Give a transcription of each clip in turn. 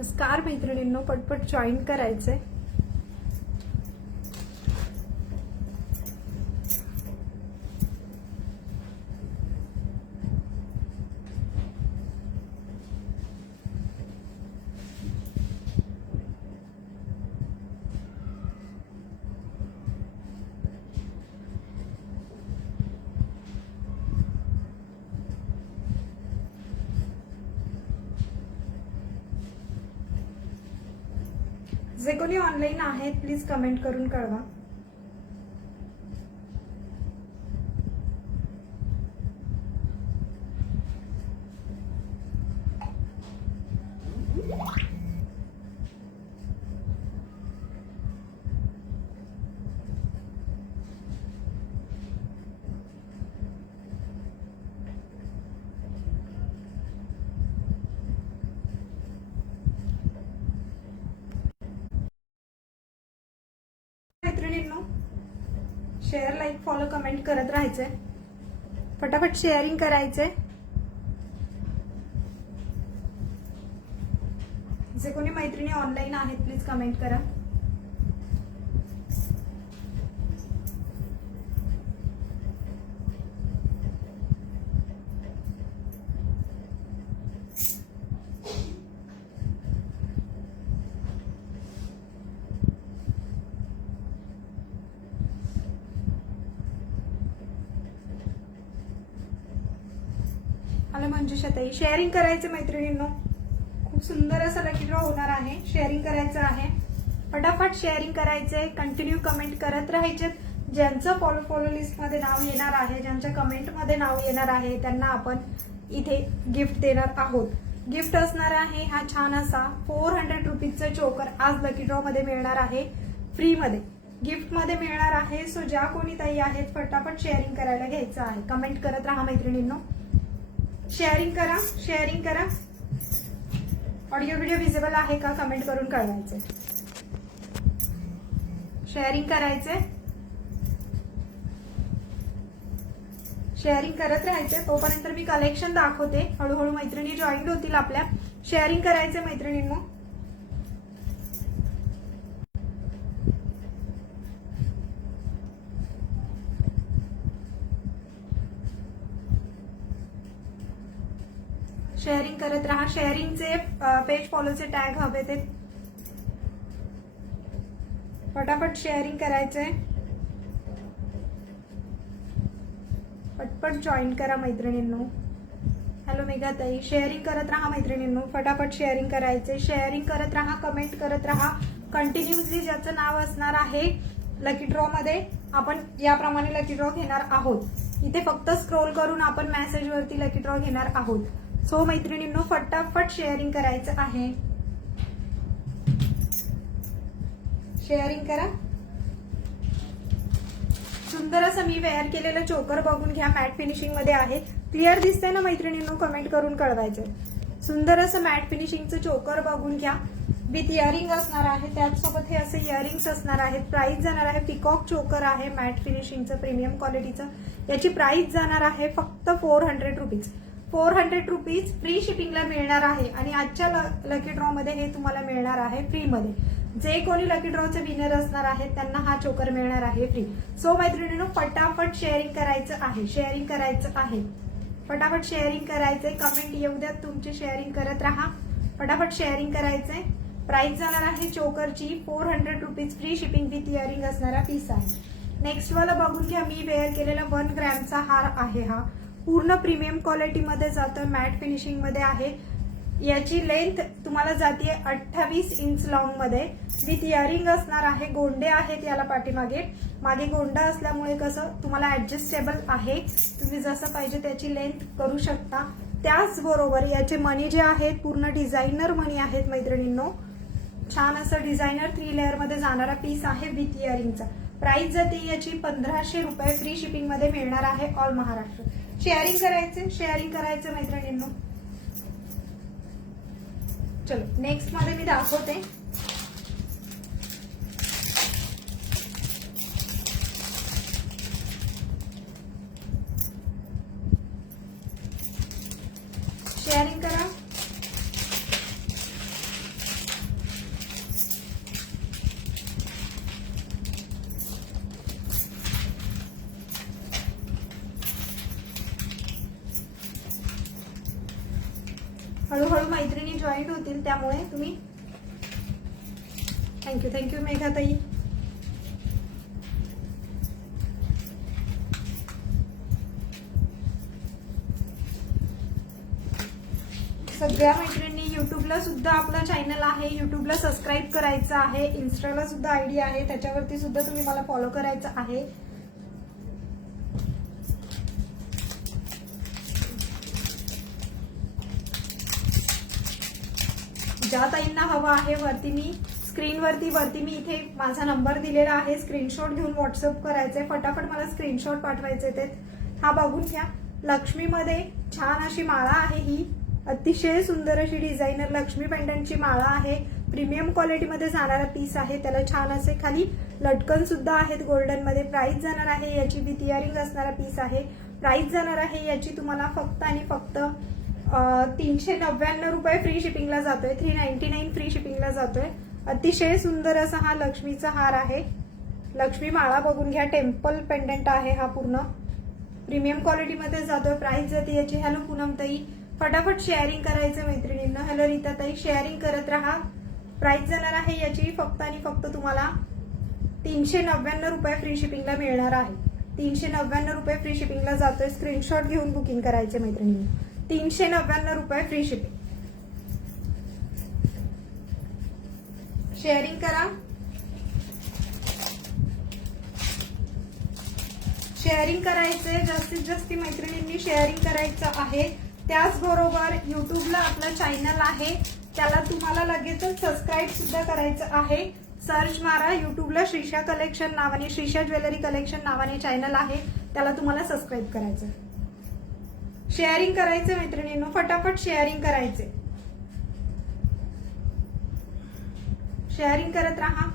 नमस्कार मैत्रिणींनो, पटपट जॉईन करायचंय. जे कोणी ऑनलाईन आहेत प्लीज कमेंट करून कळवा. मैत्रिणींनो, शेअर, लाईक, फॉलो, कमेंट करत राहायचंय. फटाफट शेअरिंग करायचंय. जे कोणी मैत्रिणी ऑनलाईन आहेत प्लीज कमेंट करा. आलं मंजुषाताई, शेअरिंग करायचं मैत्रिणींनो. खूप सुंदर असं लकी ड्रॉ होणार आहे. शेअरिंग करायचं आहे. फटाफट शेअरिंग करायचंय. कंटिन्यू कमेंट करत राहायचे. ज्यांचं फॉलो लिस्ट मध्ये नाव येणार आहे, ज्यांच्या कमेंट मध्ये नाव येणार आहे, त्यांना आपण इथे गिफ्ट देणार आहोत. गिफ्ट असणार आहे हा छान असा 400 रुपीजचा चोकर आज लकी ड्रॉ मध्ये मिळणार आहे. फ्री मध्ये गिफ्ट मध्ये मिळणार आहे. सो ज्या कोणी ताई आहेत फटाफट शेअरिंग करायला घ्यायचं आहे. कमेंट करत राहा मैत्रिणींनो. शेअरिंग करा, शेअरिंग करा. ऑडिओ व्हिडिओ विजिबल आहे का कमेंट करून कळवायचे. शेअरिंग करायचे. शेअरिंग करत राहायचे. तोपर्यंत मी कलेक्शन दाखवते. हळूहळू मैत्रिणी जॉईन होतील आपल्या. शेअरिंग करायचे मैत्रिणींनो. शेअरिंग करत राहा. शेअरिंगचे पेज फॉलोचे टॅग हवे ते फटाफट शेअरिंग करायचंय. पटपट जॉईन करा मैत्रिणींनो. हॅलो मेघाताई, शेअरिंग करत राहा मैत्रिणींनो. फटाफट शेअरिंग करायचे. शेअरिंग करत राहा, कमेंट करत राहा. कंटिन्युअसली ज्याचं नाव असणार आहे लकी ड्रॉ मध्ये आपण याप्रमाणे लकी ड्रॉ घेणार आहोत. इथे फक्त स्क्रोल करून आपण मेसेज वरती लकी ड्रॉ घेणार आहोत. सो मैत्रिणींनो फटाफट शेअरिंग करायचं आहे. शेअरिंग करा. सुंदर असं मी वेअर केलेलं चोकर बघून घ्या. मॅट फिनिशिंग मध्ये आहे. क्लिअर दिसतंय ना मैत्रिणींनो? कमेंट करून कळवायचं. सुंदर असं मॅट फिनिशिंगचं चोकर बघून घ्या. विथ इयरिंग असणार आहे. त्याचसोबत हे असे इयरिंग्स असणार आहेत. प्राइस जाणार आहे, पिकॉक चोकर आहे मॅट फिनिशिंगचं, प्रीमियम क्वालिटीचं. याची प्राइस जाणार आहे फक्त 400 रुपीज. 400 रुपीज फ्री शिपिंगला मिळणार आहे. आणि आजच्या लकी ड्रॉ मध्ये हे तुम्हाला मिळणार आहे फ्री मध्ये. जे कोणी लकी ड्रॉचे विनर असणार आहेत त्यांना हा चोकर मिळणार आहे फ्री. सो मैत्रिणींनो फटाफट शेअरिंग करायचं आहे. शेअरिंग करायचं आहे. फटाफट शेअरिंग करायचंय. कमेंट येऊ द्या तुमची. शेअरिंग करत राहा. फटाफट शेअरिंग करायचंय. प्राइस जाणार आहे चोकरची 400 rupees. Free shipping with earring असणारा पीस आहे. नेक्स्ट वाला बघून घ्या. मी वेअर केलेला 1 ग्रॅमचा हार आहे. हा पूर्ण प्रीमियम क्वालिटी मध्ये जातं. मॅट फिनिशिंग मध्ये आहे. याची लेंथ तुम्हाला जाते 28 इंच लॉंग मध्ये. विथ इयरिंग असणार आहे. गोंडे आहेत याला पाठीमागे. मागे गोंडा असल्यामुळे कसं तुम्हाला ऍडजस्टेबल आहे. तुम्ही जसं पाहिजे त्याची लेंथ करू शकता. त्याचबरोबर याचे मणी जे आहेत पूर्ण डिझायनर मणी आहेत मैत्रिणींनो. छान असं डिझायनर 3 लेअर मध्ये जाणारा पीस आहे विथ इयरिंगचा. प्राइस जाते याची 1500 रुपये. फ्री शिपिंग मध्ये मिळणार आहे ऑल महाराष्ट्र. शेअरिंग करायचे. शेअरिंग करायचं मैत्रिणींनो. चलो नेक्स्ट मध्ये मी दाखवते. शेअरिंग करा. हळूहळू मैत्रिणी जॉईन होतील, त्यामुळे तुम्ही थँक्यू मेघाताई. सगळ्या मैत्रिणी युट्यूबला सुद्धा आपलं चॅनल आहे, युट्यूबला सबस्क्राईब करायचं आहे, इन्स्टाला सुद्धा आयडी आहे, त्याच्यावरती सुद्धा तुम्ही मला फॉलो करायचं आहे. ज्या ताईंना हवा आहे वरती मी स्क्रीनवरती मी इथे माझा नंबर दिलेला आहे, स्क्रीनशॉट घेऊन व्हॉट्सअप करायचंय, फटाफट मला स्क्रीनशॉट पाठवायचे ते. हा बघून घ्या, लक्ष्मीमध्ये छान अशी माळा आहे, ही अतिशय सुंदर अशी डिझायनर लक्ष्मी पेंडंटची माळा आहे, प्रीमियम क्वालिटीमध्ये जाणारा पीस आहे. त्याला छान असे खाली लटकन सुद्धा आहेत गोल्डन मध्ये. प्राइस जाणार आहे याची विथ इयरिंग असणारा पीस आहे. प्राइस जाणार आहे याची तुम्हाला फक्त आणि फक्त 399 रुपये फ्री शिपिंगला जातोय, 399 फ्री शिपिंगला जातोय. अतिशय सुंदर असा हा लक्ष्मीचा हार आहे, लक्ष्मी माळा बघून घ्या, टेम्पल पेंडंट आहे हा, पूर्ण प्रीमियम क्वालिटीमध्ये जातोय. प्राइस जाते याची. हॅलो पूनमताई, फटाफट शेअरिंग करायचं मैत्रिणींना. हॅलो रीताताई, शेअरिंग करत राहा. प्राइस जाणार आहे याची फक्त आणि फक्त तुम्हाला 399 रुपये फ्री शिपिंगला मिळणार आहे. 399 रुपये फ्री शिपिंगला जातोय. स्क्रीनशॉट घेऊन बुकिंग करायचे मैत्रिणींनी. 399 रुपये फ्री शिपिंग. शेअरिंग करा, शेअरिंग करायचंय, जास्तीत जास्त मैत्रिणींनी शेअरिंग करायचं आहे. त्याचबरोबर युट्यूबला आपलं चॅनल आहे, त्याला तुम्हाला लगेचच सबस्क्राईब सुद्धा करायचं आहे. सर्च मारा युट्यूबला, श्रीषा कलेक्शन नावाने, श्रीषा ज्वेलरी कलेक्शन नावाने चॅनल आहे, त्याला तुम्हाला सबस्क्राईब करायचं. शेअरिंग करायचं मैत्रिणींनो, फटाफट शेअरिंग करायचे, शेअरिंग करत राहा.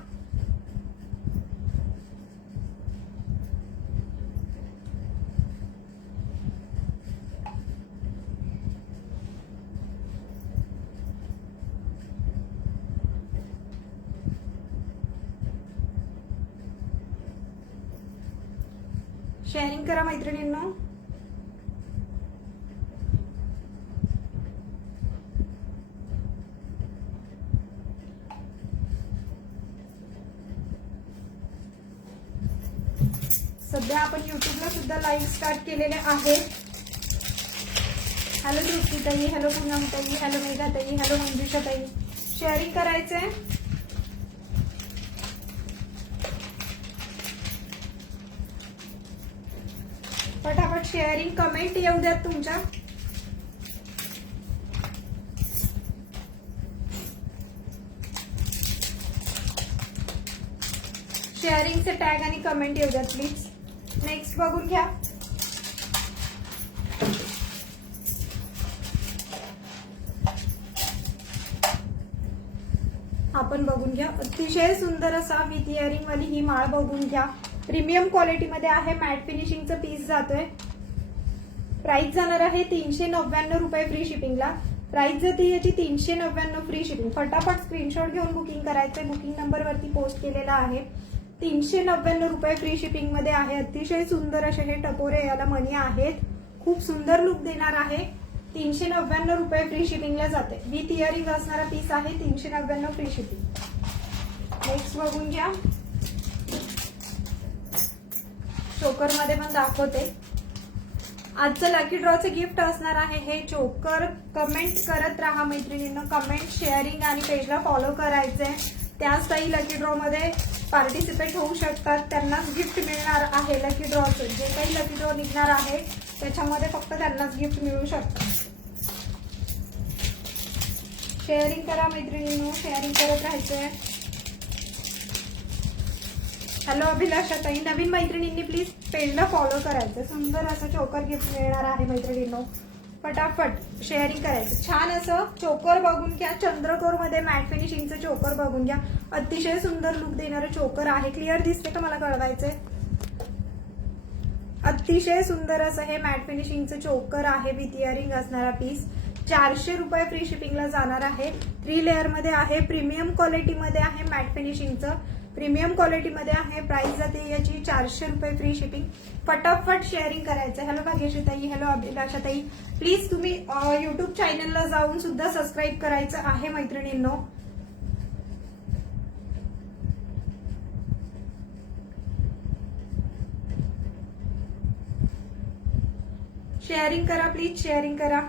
शेअरिंग करा मैत्रिणींनो. सध्या आपण युट्यूबला सुद्धा लाईव्ह स्टार्ट केलेले आहेत. हॅलो तृप्तीताई, हॅलो पूनमताई, हॅलो मेघाताई, हॅलो मंजुषाताई. शेअरिंग करायचंय. फटाफट शेअरिंग, कमेंट येऊ द्यात तुमच्या. शेअरिंगचे टॅग आणि कमेंट येऊ द्यात प्लीज. नेक्स्ट बघून घ्या. आपण बघून घ्या, अतिशय सुंदर असा विथ इयरिंग वाली ही माळ बघून घ्या. प्रीमियम क्वालिटीमध्ये आहे, मॅट फिनिशिंगचा पीस जातोय. प्राइस जाणार आहे 399 रुपये फ्री शिपिंगला. प्राइस जाते याची 399 फ्री शिपिंग. फटाफट स्क्रीनशॉट घेऊन बुकिंग करायचंय, बुकिंग नंबरवरती पोस्ट केलेला आहे. 399 रुपये फ्री शिपिंग मध्ये आहे. अतिशय सुंदर असे हे टपोरे याला मणी आहेत, खूप सुंदर लुक देणार आहे. 399 रुपये फ्री शिपिंगला जाते. विथ इयरिंग असणारा पीस आहे, 399 फ्री शिपिंग. नेक्स्ट बघून घ्या. चोकर मध्ये पण दाखवते. आजचं लकी ड्रॉचं गिफ्ट असणार आहे हे चोकर. कमेंट करत राहा मैत्रिणींना, कमेंट, शेअरिंग आणि पेजला फॉलो करायचंय. त्याच काही लकी ड्रॉ मध्ये पार्टिसिपेट होऊ शकतात, त्यांनाच गिफ्ट मिळणार आहे. लकी ड्रॉचं जे काही लकी ड्रॉ निघणार आहे त्याच्यामध्ये फक्त त्यांनाच गिफ्ट मिळू शकतं. शेअरिंग करा मैत्रिणींनो, शेअरिंग करत राहायचंय. हॅलो अभिलाषाताई, नवीन मैत्रिणींनी प्लीज पेजला फॉलो करायचं. सुंदर असं चोकर गिफ्ट मिळणार आहे मैत्रिणींनो. फटाफट शेअरिंग करायचं. छान असं चोकर बघून घ्या, चंद्रकोर मध्ये मॅट फिनिशिंगचं चोकर बघून घ्या. अतिशय सुंदर लुक देणारं चोकर आहे. क्लिअर दिसते का मला कळवायचंय. अतिशय सुंदर असं हे मॅट फिनिशिंगचं चोकर आहे, विथ इयरिंग असणारा पीस. 400 रुपये फ्री शिपिंगला जाणार आहे. 3 लेअर मध्ये आहे, प्रीमियम क्वालिटी मध्ये आहे, मॅट फिनिशिंगचं. प्रीमियम क्वालिटीमध्ये आहे. प्राइस जाते याची 400 रुपये फ्री शिपिंग. फटाफट शेअरिंग करायचं. हॅलो भाग्यश्रीताई, हॅलो अभिलाषाताई. प्लीज तुम्ही युट्यूब चॅनलला जाऊन सुद्धा सबस्क्राईब करायचं आहे मैत्रिणींनो. शेअरिंग करा प्लीज, शेअरिंग करा.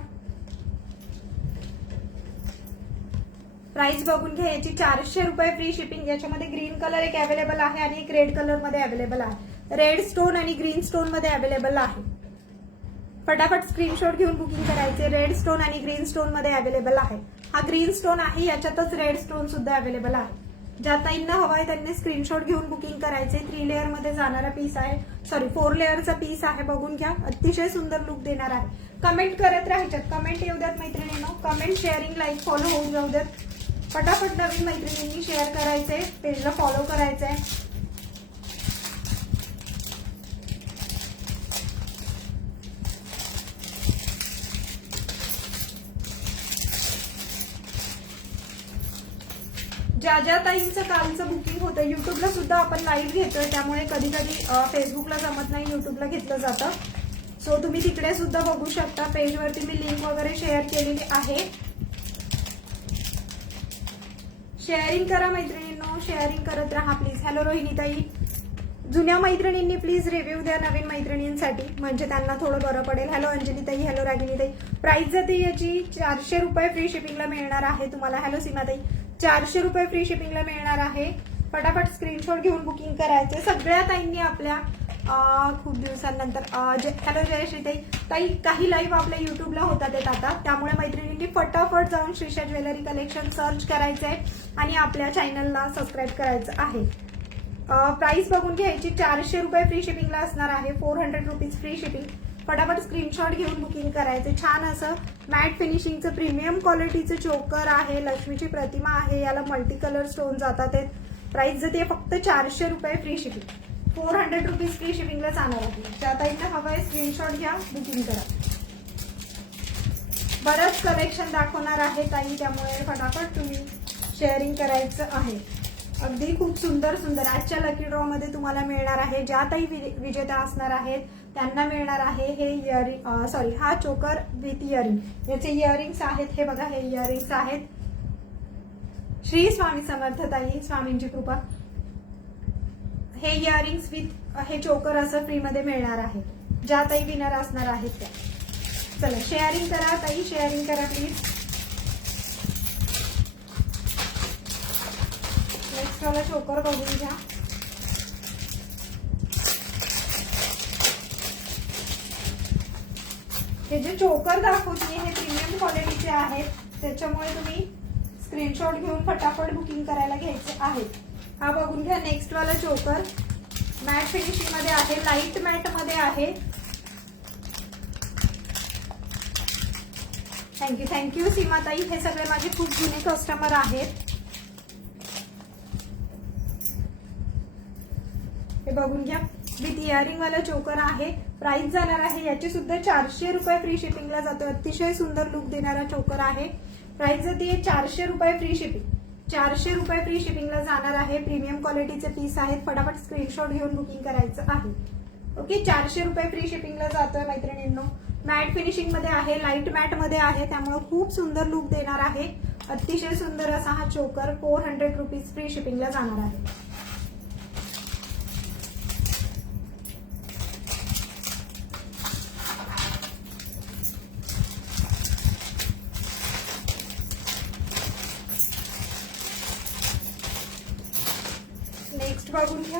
प्राइस बघून घ्या याची 400 रुपये फ्री शिपिंग. याच्यामध्ये ग्रीन कलर एक अवेलेबल आहे आणि एक रेड कलर मध्ये अवेलेबल आहे. रेड स्टोन आणि ग्रीन स्टोन मध्ये अवेलेबल आहे. फटाफट स्क्रीनशॉट घेऊन बुकिंग करायचे. रेड स्टोन आणि ग्रीन स्टोन मध्ये अवेलेबल आहे. हा ग्रीन स्टोन आहे, याच्यातच रेड स्टोन सुद्धा अवेलेबल आहे. ज्या ताईंना हवाय त्यांनी स्क्रीनशॉट घेऊन बुकिंग करायचे. 3 लेअर मध्ये जाणारा पीस आहे, सॉरी 4 लेअरचा पीस आहे. बघून घ्या, अतिशय सुंदर लुक देणार आहे. कमेंट करत राहायच्यात, कमेंट येऊ द्यात मैत्रिणींनो. कमेंट, शेअरिंग, लाईक, फॉलो होऊन जाऊ द्यात. फटाफट नवीन मैत्रिणींनी शेअर करायचंय, पेजला फॉलो करायचंय. ज्या ताईंचं कालचं बुकिंग होतं, युट्यूबला सुद्धा आपण लाईव्ह घेतोय, त्यामुळे कधी कधी फेसबुकला जमत नाही, युट्यूबला घेतलं जातं. सो तुम्ही तिकडे सुद्धा बघू शकता. पेजवरती मी लिंक वगैरे शेअर केलेली आहे. शेअरिंग करा मैत्रिणींनो, शेअरिंग करत राहा प्लीज. हॅलो रोहिणीताई. जुन्या मैत्रिणींनी प्लीज रिव्ह्यू द्या नवीन मैत्रिणींसाठी, म्हणजे त्यांना थोडं बरं पडेल. हॅलो अंजलीताई, हॅलो रागिनीताई. प्राइस जाते याची 400 रुपये फ्री शिपिंगला मिळणार आहे तुम्हाला. हॅलो सीमाताई, 400 रुपये फ्री शिपिंगला मिळणार आहे. फटाफट स्क्रीनशॉट घेऊन बुकिंग करायचे. सगळ्या ताईंनी आपल्या खूप दिवसांनंतर हॅलो जयश्रीताई ताई, काही लाईव्ह आपल्या युट्यूबला होतात आहेत आता, त्यामुळे मैत्रिणींनी फटाफट जाऊन श्रीषा ज्वेलरी कलेक्शन सर्च करायचंय आणि आपल्या चॅनलला सबस्क्राईब करायचं आहे. प्राइस बघून घ्यायची 400 रुपये फ्री शिपिंगला असणार आहे. 400 रुपीज फ्री शिपिंग. फटाफट स्क्रीनशॉट घेऊन बुकिंग करायचे. छान असं मॅट फिनिशिंगचं प्रीमियम क्वालिटीचं चोकर आहे. लक्ष्मीची प्रतिमा आहे, याला मल्टी कलर स्टोन जातात. प्राइस जाते फक्त 400 रुपये फ्री शिपिंग. 400 रुपीज फ्री शिपिंगला जाणार आहे. ज्या ताईंना हवंय स्क्रीनशॉट घ्या, बुकिंग करा. बरंच कलेक्शन दाखवणार आहे ताई, त्यामुळे फटाफट तुम्ही शेअरिंग करायचं आहे. अगदी खूप सुंदर सुंदर आजच्या लकी ड्रॉ मध्ये तुम्हाला मिळणार आहे. ज्या ताई विजेता असणार आहेत त्यांना मिळणार आहे हे इयरिंग, सॉरी हा चोकर विथ इयरिंग. याचे इयरिंग्स आहेत, हे बघा, हे इयरिंग्स आहेत. श्री स्वामी समर्थ ताई, स्वामींची कृपा. हे इयरिंग्स विथ हे चोकर असं फ्री मध्ये मिळणार आहे. ज्या ताई विनर असणार आहेत त्या. चला शेअरिंग करा ताई, शेअरिंग करा प्लीज. नेक्स्ट वाला चोकर बघून घ्या. हे जे चोकर दाखवते हे प्रीमियम क्वालिटीचे आहेत, त्याच्यामुळे तुम्ही स्क्रीनशॉट घेऊन फटाफट बुकिंग करायला घ्यायचे आहे. हा बघून घ्या. नेक्स्ट वाला चोकर मॅट फिनिशिंग मध्ये आहे, लाईट मॅट मध्ये आहे. थँक्यू थँक्यू सीमाताई. हे सगळे माझे खूप जुने कस्टमर आहेत. हे बघून घ्या. विथ इयरिंग वाला चोकर आहे. प्राइस जाणार आहे याची सुद्धा 400 रुपये फ्री शिपिंगला जातो. अतिशय सुंदर लुक देणारा चोकर आहे. प्राइस जाते 400 रुपये फ्री शिपिंग. 400 रुपये फ्री शिपिंगला जाणार आहे. प्रीमियम क्वालिटीचे पीस आहेत. फटाफट स्क्रीनशॉट घेऊन बुकिंग करायचं आहे. ओके, 400 रुपये फ्री शिपिंगला जातोय मैत्रिणींनो. मॅट फिनिशिंग मध्ये आहे, लाईट मॅट मध्ये आहे, त्यामुळे खूप सुंदर लुक देणार आहे. अतिशय सुंदर असा हा चोकर 400 रुपीज फ्री शिपिंगला जाणार आहे. नेक्स्ट बघून घ्या.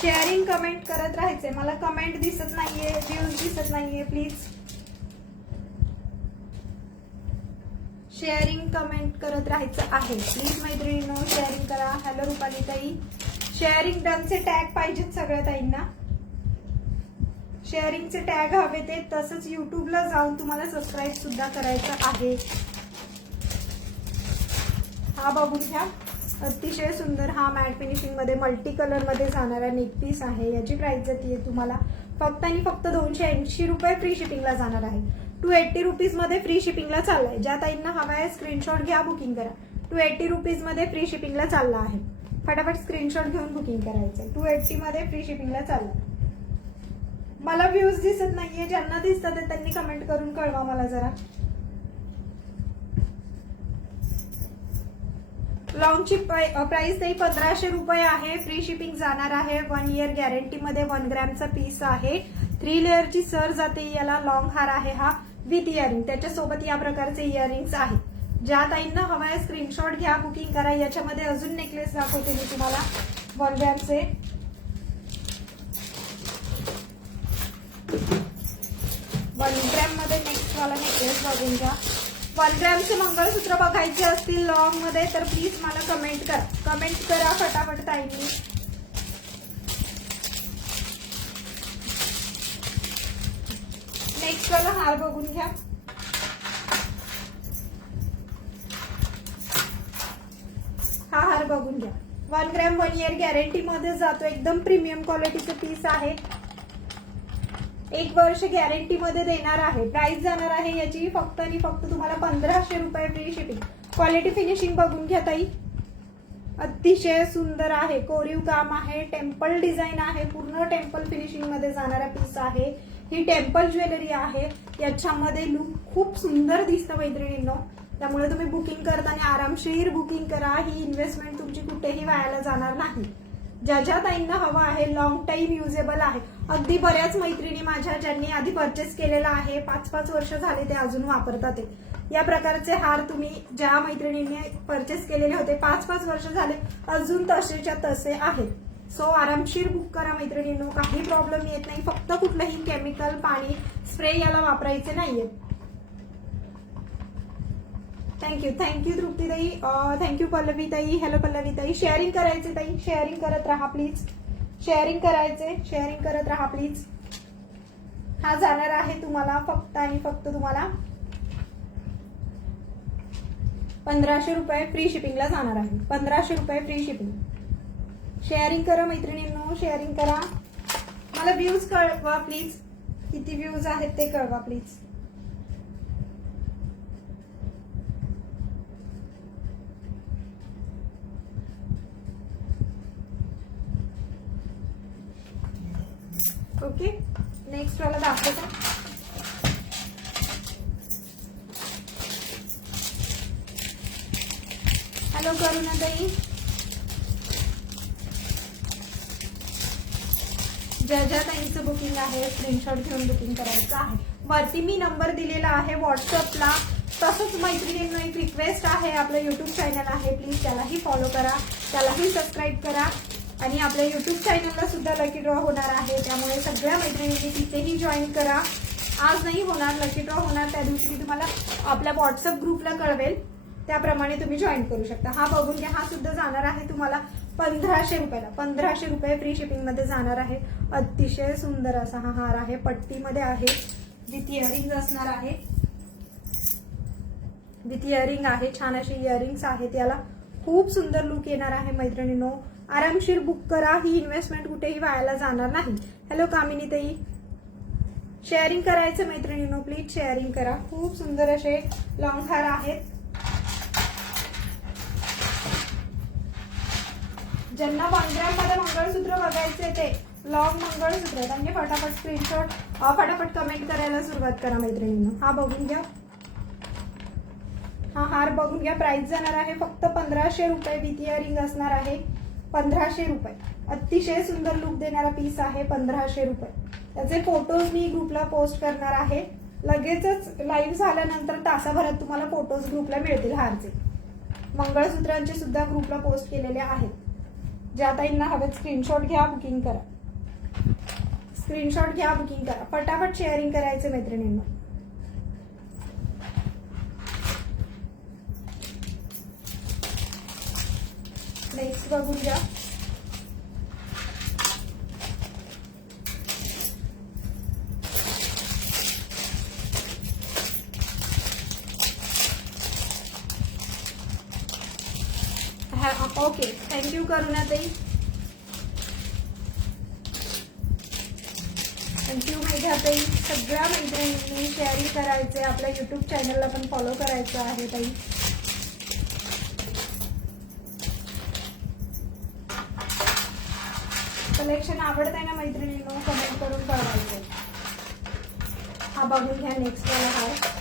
शेअरिंग कमेंट करत राहायचे. मला कमेंट दिसत नाहीये, व्ह्यूज दिसत नाहीये. प्लीज शेअरिंग कमेंट करत राहायचं आहे. प्लीज मैत्रिणींनो शेअरिंग करा. हॅलो रुपाली ताई. शेअरिंग डनचे टॅग पाहिजेत सगळ्या ताईंना. शेअरिंगचे टॅग हवे ते. तसंच युट्यूबला जाऊन तुम्हाला सबस्क्राईब सुद्धा करायचं आहे. हा बघून घ्या. अतिशय सुंदर हा मॅट फिनिशिंग मध्ये मल्टी कलर मध्ये जाणारा नेक पीस आहे. याची प्राइस जाते तुम्हाला फक्त आणि फक्त 280 रुपये फ्री शिपिंगला जाणार आहे. 280 रुपीज मध्ये फ्री शिपिंगला चाललाय. ज्या ताईंना हवा आहे स्क्रीनशॉट घ्या, बुकिंग करा. 280 रुपीज मध्ये फ्री शिपिंगला चालला आहे. फटाफट स्क्रीनशॉट घेऊन बुकिंग करायचं. 280 मध्ये फ्री शिपिंगला चालू. मला व्ह्यूज दिसत नाहीये, ज्यांना दिसतात त्यांनी कमेंट करून कळवा मला जरा. लॉंगची प्राइस ताई 1500 रुपये आहे. फ्री शिपिंग जाणार आहे. 1 इयर गॅरंटी मध्ये 1 ग्रॅमचा पीस आहे. 3 लेअरची सर जाते याला. लॉंग हार आहे हा विथ इयरिंग. त्याच्यासोबत या प्रकारचे इयरिंग्स आहेत. ज्या ताईंना हवाय स्क्रीनशॉट घ्या, बुकिंग करा. याच्यामध्ये अजून नेकलेस दाखवते मी तुम्हाला 1 ग्रॅमचे. 1 ग्रॅम मध्ये नेक्स्ट वाला नेकलेस बघून घ्या. 1 ग्रॅमचे मंगळसूत्र बघायचे असतील लॉंग मध्ये तर प्लीज मला कमेंट करा. कमेंट करा फटाफट ताईंनी. नेक्स्ट वाला हार बघून घ्या. हा हार बघून घ्या. 1 ग्रॅम 1 इयर गॅरंटी मध्ये जातो. एकदम प्रीमियम क्वालिटीचे पीस आहे. 1 वर्ष गॅरंटी मध्ये देणार आहे. प्राइस जाणार आहे याची फक्त आणि फक्त तुम्हाला 1500 रुपये फ्री शिपिंग. क्वालिटी फिनिशिंग बघून घ्या ताई. अतिशय सुंदर आहे. कोरीव काम आहे. टेम्पल डिझाईन आहे. पूर्ण टेम्पल फिनिशिंग मध्ये जाणारा पीस आहे. ही टेम्पल ज्वेलरी आहे. याच्यामध्ये लुक खूप सुंदर दिसतं मैत्रिणींनो. त्यामुळे तुम्ही बुकिंग करताना आरामशीर बुकिंग करा. ही इन्व्हेस्टमेंट तुमची कुठेही वायाला जाणार नाही. ज्या ज्या ताईंना हवा आहे लॉंग टाइम युजेबल आहे. अगदी बऱ्याच मैत्रिणी माझ्या ज्यांनी आधी परचेस केलेला आहे, 5-5 वर्ष झाले ते अजून वापरतात. या प्रकारचे हार तुम्ही ज्या मैत्रिणींनी परचेस केलेले होते 5-5 वर्ष झाले अजून तसेच्या तसे आहेत. सो आरामशीर बुक करा मैत्रिणींनो. काही प्रॉब्लेम येत नाही. फक्त कुठलंही केमिकल पाणी स्प्रे याला वापरायचे नाहीये. थँक्यू तृप्तीताई. थँक्यू पल्लवीताई. हॅलो पल्लवीताई. शेअरिंग करायचे ताई. शेअरिंग करत राहा प्लीज. शेअरिंग करायचे. शेअरिंग करत राहा प्लीज. हा जाणार आहे तुम्हाला फक्त आणि फक्त तुम्हाला 1500 रुपये फ्री शिपिंगला जाणार आहे. 1500 रुपये फ्री शिपिंग. शेअरिंग करा मैत्रिणींनो. शेअरिंग करा. मला व्ह्यूज कळवा प्लीज. किती व्ह्यूज आहेत ते कळवा प्लीज. ओके. नेक्स्ट वाला दाखवता. हॅलो करुणाताई. ज्या ज्या ताईंचं बुकिंग आहे स्क्रीनशॉट घेऊन बुकिंग करायचं आहे. वरती मी नंबर दिलेला आहे व्हॉट्सअपला. तसंच मैत्रिणींना एक रिक्वेस्ट आहे, आपलं युट्यूब चॅनल आहे प्लीज त्यालाही फॉलो करा, त्यालाही सबस्क्राईब करा. आणि आपल्या युट्यूब चॅनलला सुद्धा लकी ड्रॉ होणार आहे. त्यामुळे सगळ्या मैत्रिणींनी तिथेही जॉईन करा. आज नाही होणार, लकी ड्रॉ होणार त्या दिवशी मी तुम्हाला आपल्या व्हॉट्सअप ग्रुपला कळवेल. त्याप्रमाणे तुम्ही जॉईन करू शकता. हा बघून घ्या. हा सुद्धा जाणार आहे तुम्हाला 1500 रुपयाला. 1500 रुपये फ्री शिपिंग मध्ये जाणार आहे. अतिशय सुंदर असा हा हार आहे. पट्टीमध्ये आहे. विथ इयरिंग असणार आहे. विथ इयरिंग आहे. छान अशी इयरिंग्स आहेत. याला खूप सुंदर लुक येणार आहे मैत्रिणींनो. आरामशीर बुक करा. ही इन्व्हेस्टमेंट कुठेही वायाला जाणार नाही. हॅलो कामिनी ताई. शेअरिंग करायचं मैत्रिणींनो प्लीज. शेअरिंग करा. खूप सुंदर असे लॉंग हार आहेत. ज्यांना 1 ग्रॅम मध्ये मंगळसूत्र बघायचे ते लॉंग मंगळसूत्र त्यांनी फटाफट स्क्रीनशॉट फटाफट कमेंट करायला सुरुवात करा मैत्रिणींनो. हा बघून घ्या. हा हार बघून घ्या. प्राइस जाणार आहे फक्त 1500 रुपये. विथ इयरिंग असणार आहे 1500 रुपये. अतिशय सुंदर लुक देणारा पीस आहे. 1500 रुपये. त्याचे फोटोज मी ग्रुपला पोस्ट करणार आहे. लगेचच लाईव्ह झाल्यानंतर तासाभरात तुम्हाला फोटोज ग्रुपला मिळतील. हारचे मंगळसूत्रांचे सुद्धा ग्रुपला पोस्ट केलेले आहेत. ज्या ताईंना हवेत स्क्रीनशॉट घ्या, बुकिंग करा. स्क्रीनशॉट घ्या, बुकिंग करा. फटाफट शेअरिंग करायचे मैत्रिणींना. नेक्स्ट बघून घ्या. ओके. थँक्यू करुणाताई. थँक्यू मेघाताई. सगळ्या मैत्रिणींनी शेअरिंग करायचे. आपल्या युट्यूब चॅनलला पण फॉलो करायचं आहे ताई. कलेक्शन आवडतंय ना मैत्रिणींनो, कमेंट करून कळवायचं. हा बघून घ्या नेक्स्ट वाला हार.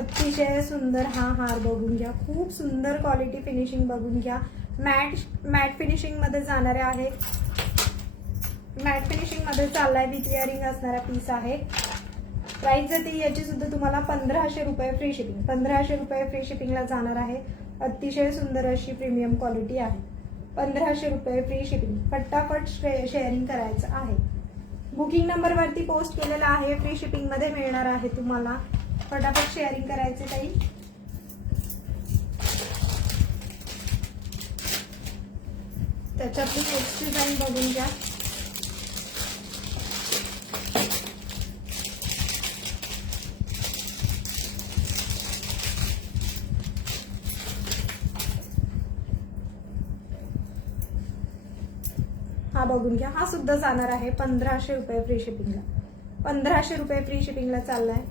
अतिशय सुंदर हा हार बघून घ्या. खूप सुंदर क्वालिटी फिनिशिंग बघून घ्या. मॅट फिनिशिंग मध्ये जाणारे आहे. मॅट फिनिशिंग मध्ये चाललाय. विथ इयरिंग असणारा पीस आहे. प्राइस जाते याची सुद्धा तुम्हाला 1500 रुपये फ्री शिपिंग. 1500 रुपये फ्री शिपिंगला जाणार आहे. अतिशय सुंदर अशी प्रीमियम क्वालिटी आहे. 1500 रुपये फ्री शिपिंग. फटाफट शेअरिंग करायचं आहे. बुकिंग नंबर वरती पोस्ट केलेला आहे. फ्री शिपिंग मध्ये मिळणार आहे तुम्हाला. फटाफट शेअरिंग करायचे ताई. त्याच्यातली नेक्स्ट डिझाईन बघून घ्या. हा बघून घ्या. हा सुद्धा जाणार आहे 1500 रुपये फ्री शिपिंगला. 1500 रुपये फ्री शिपिंगला चाललाय.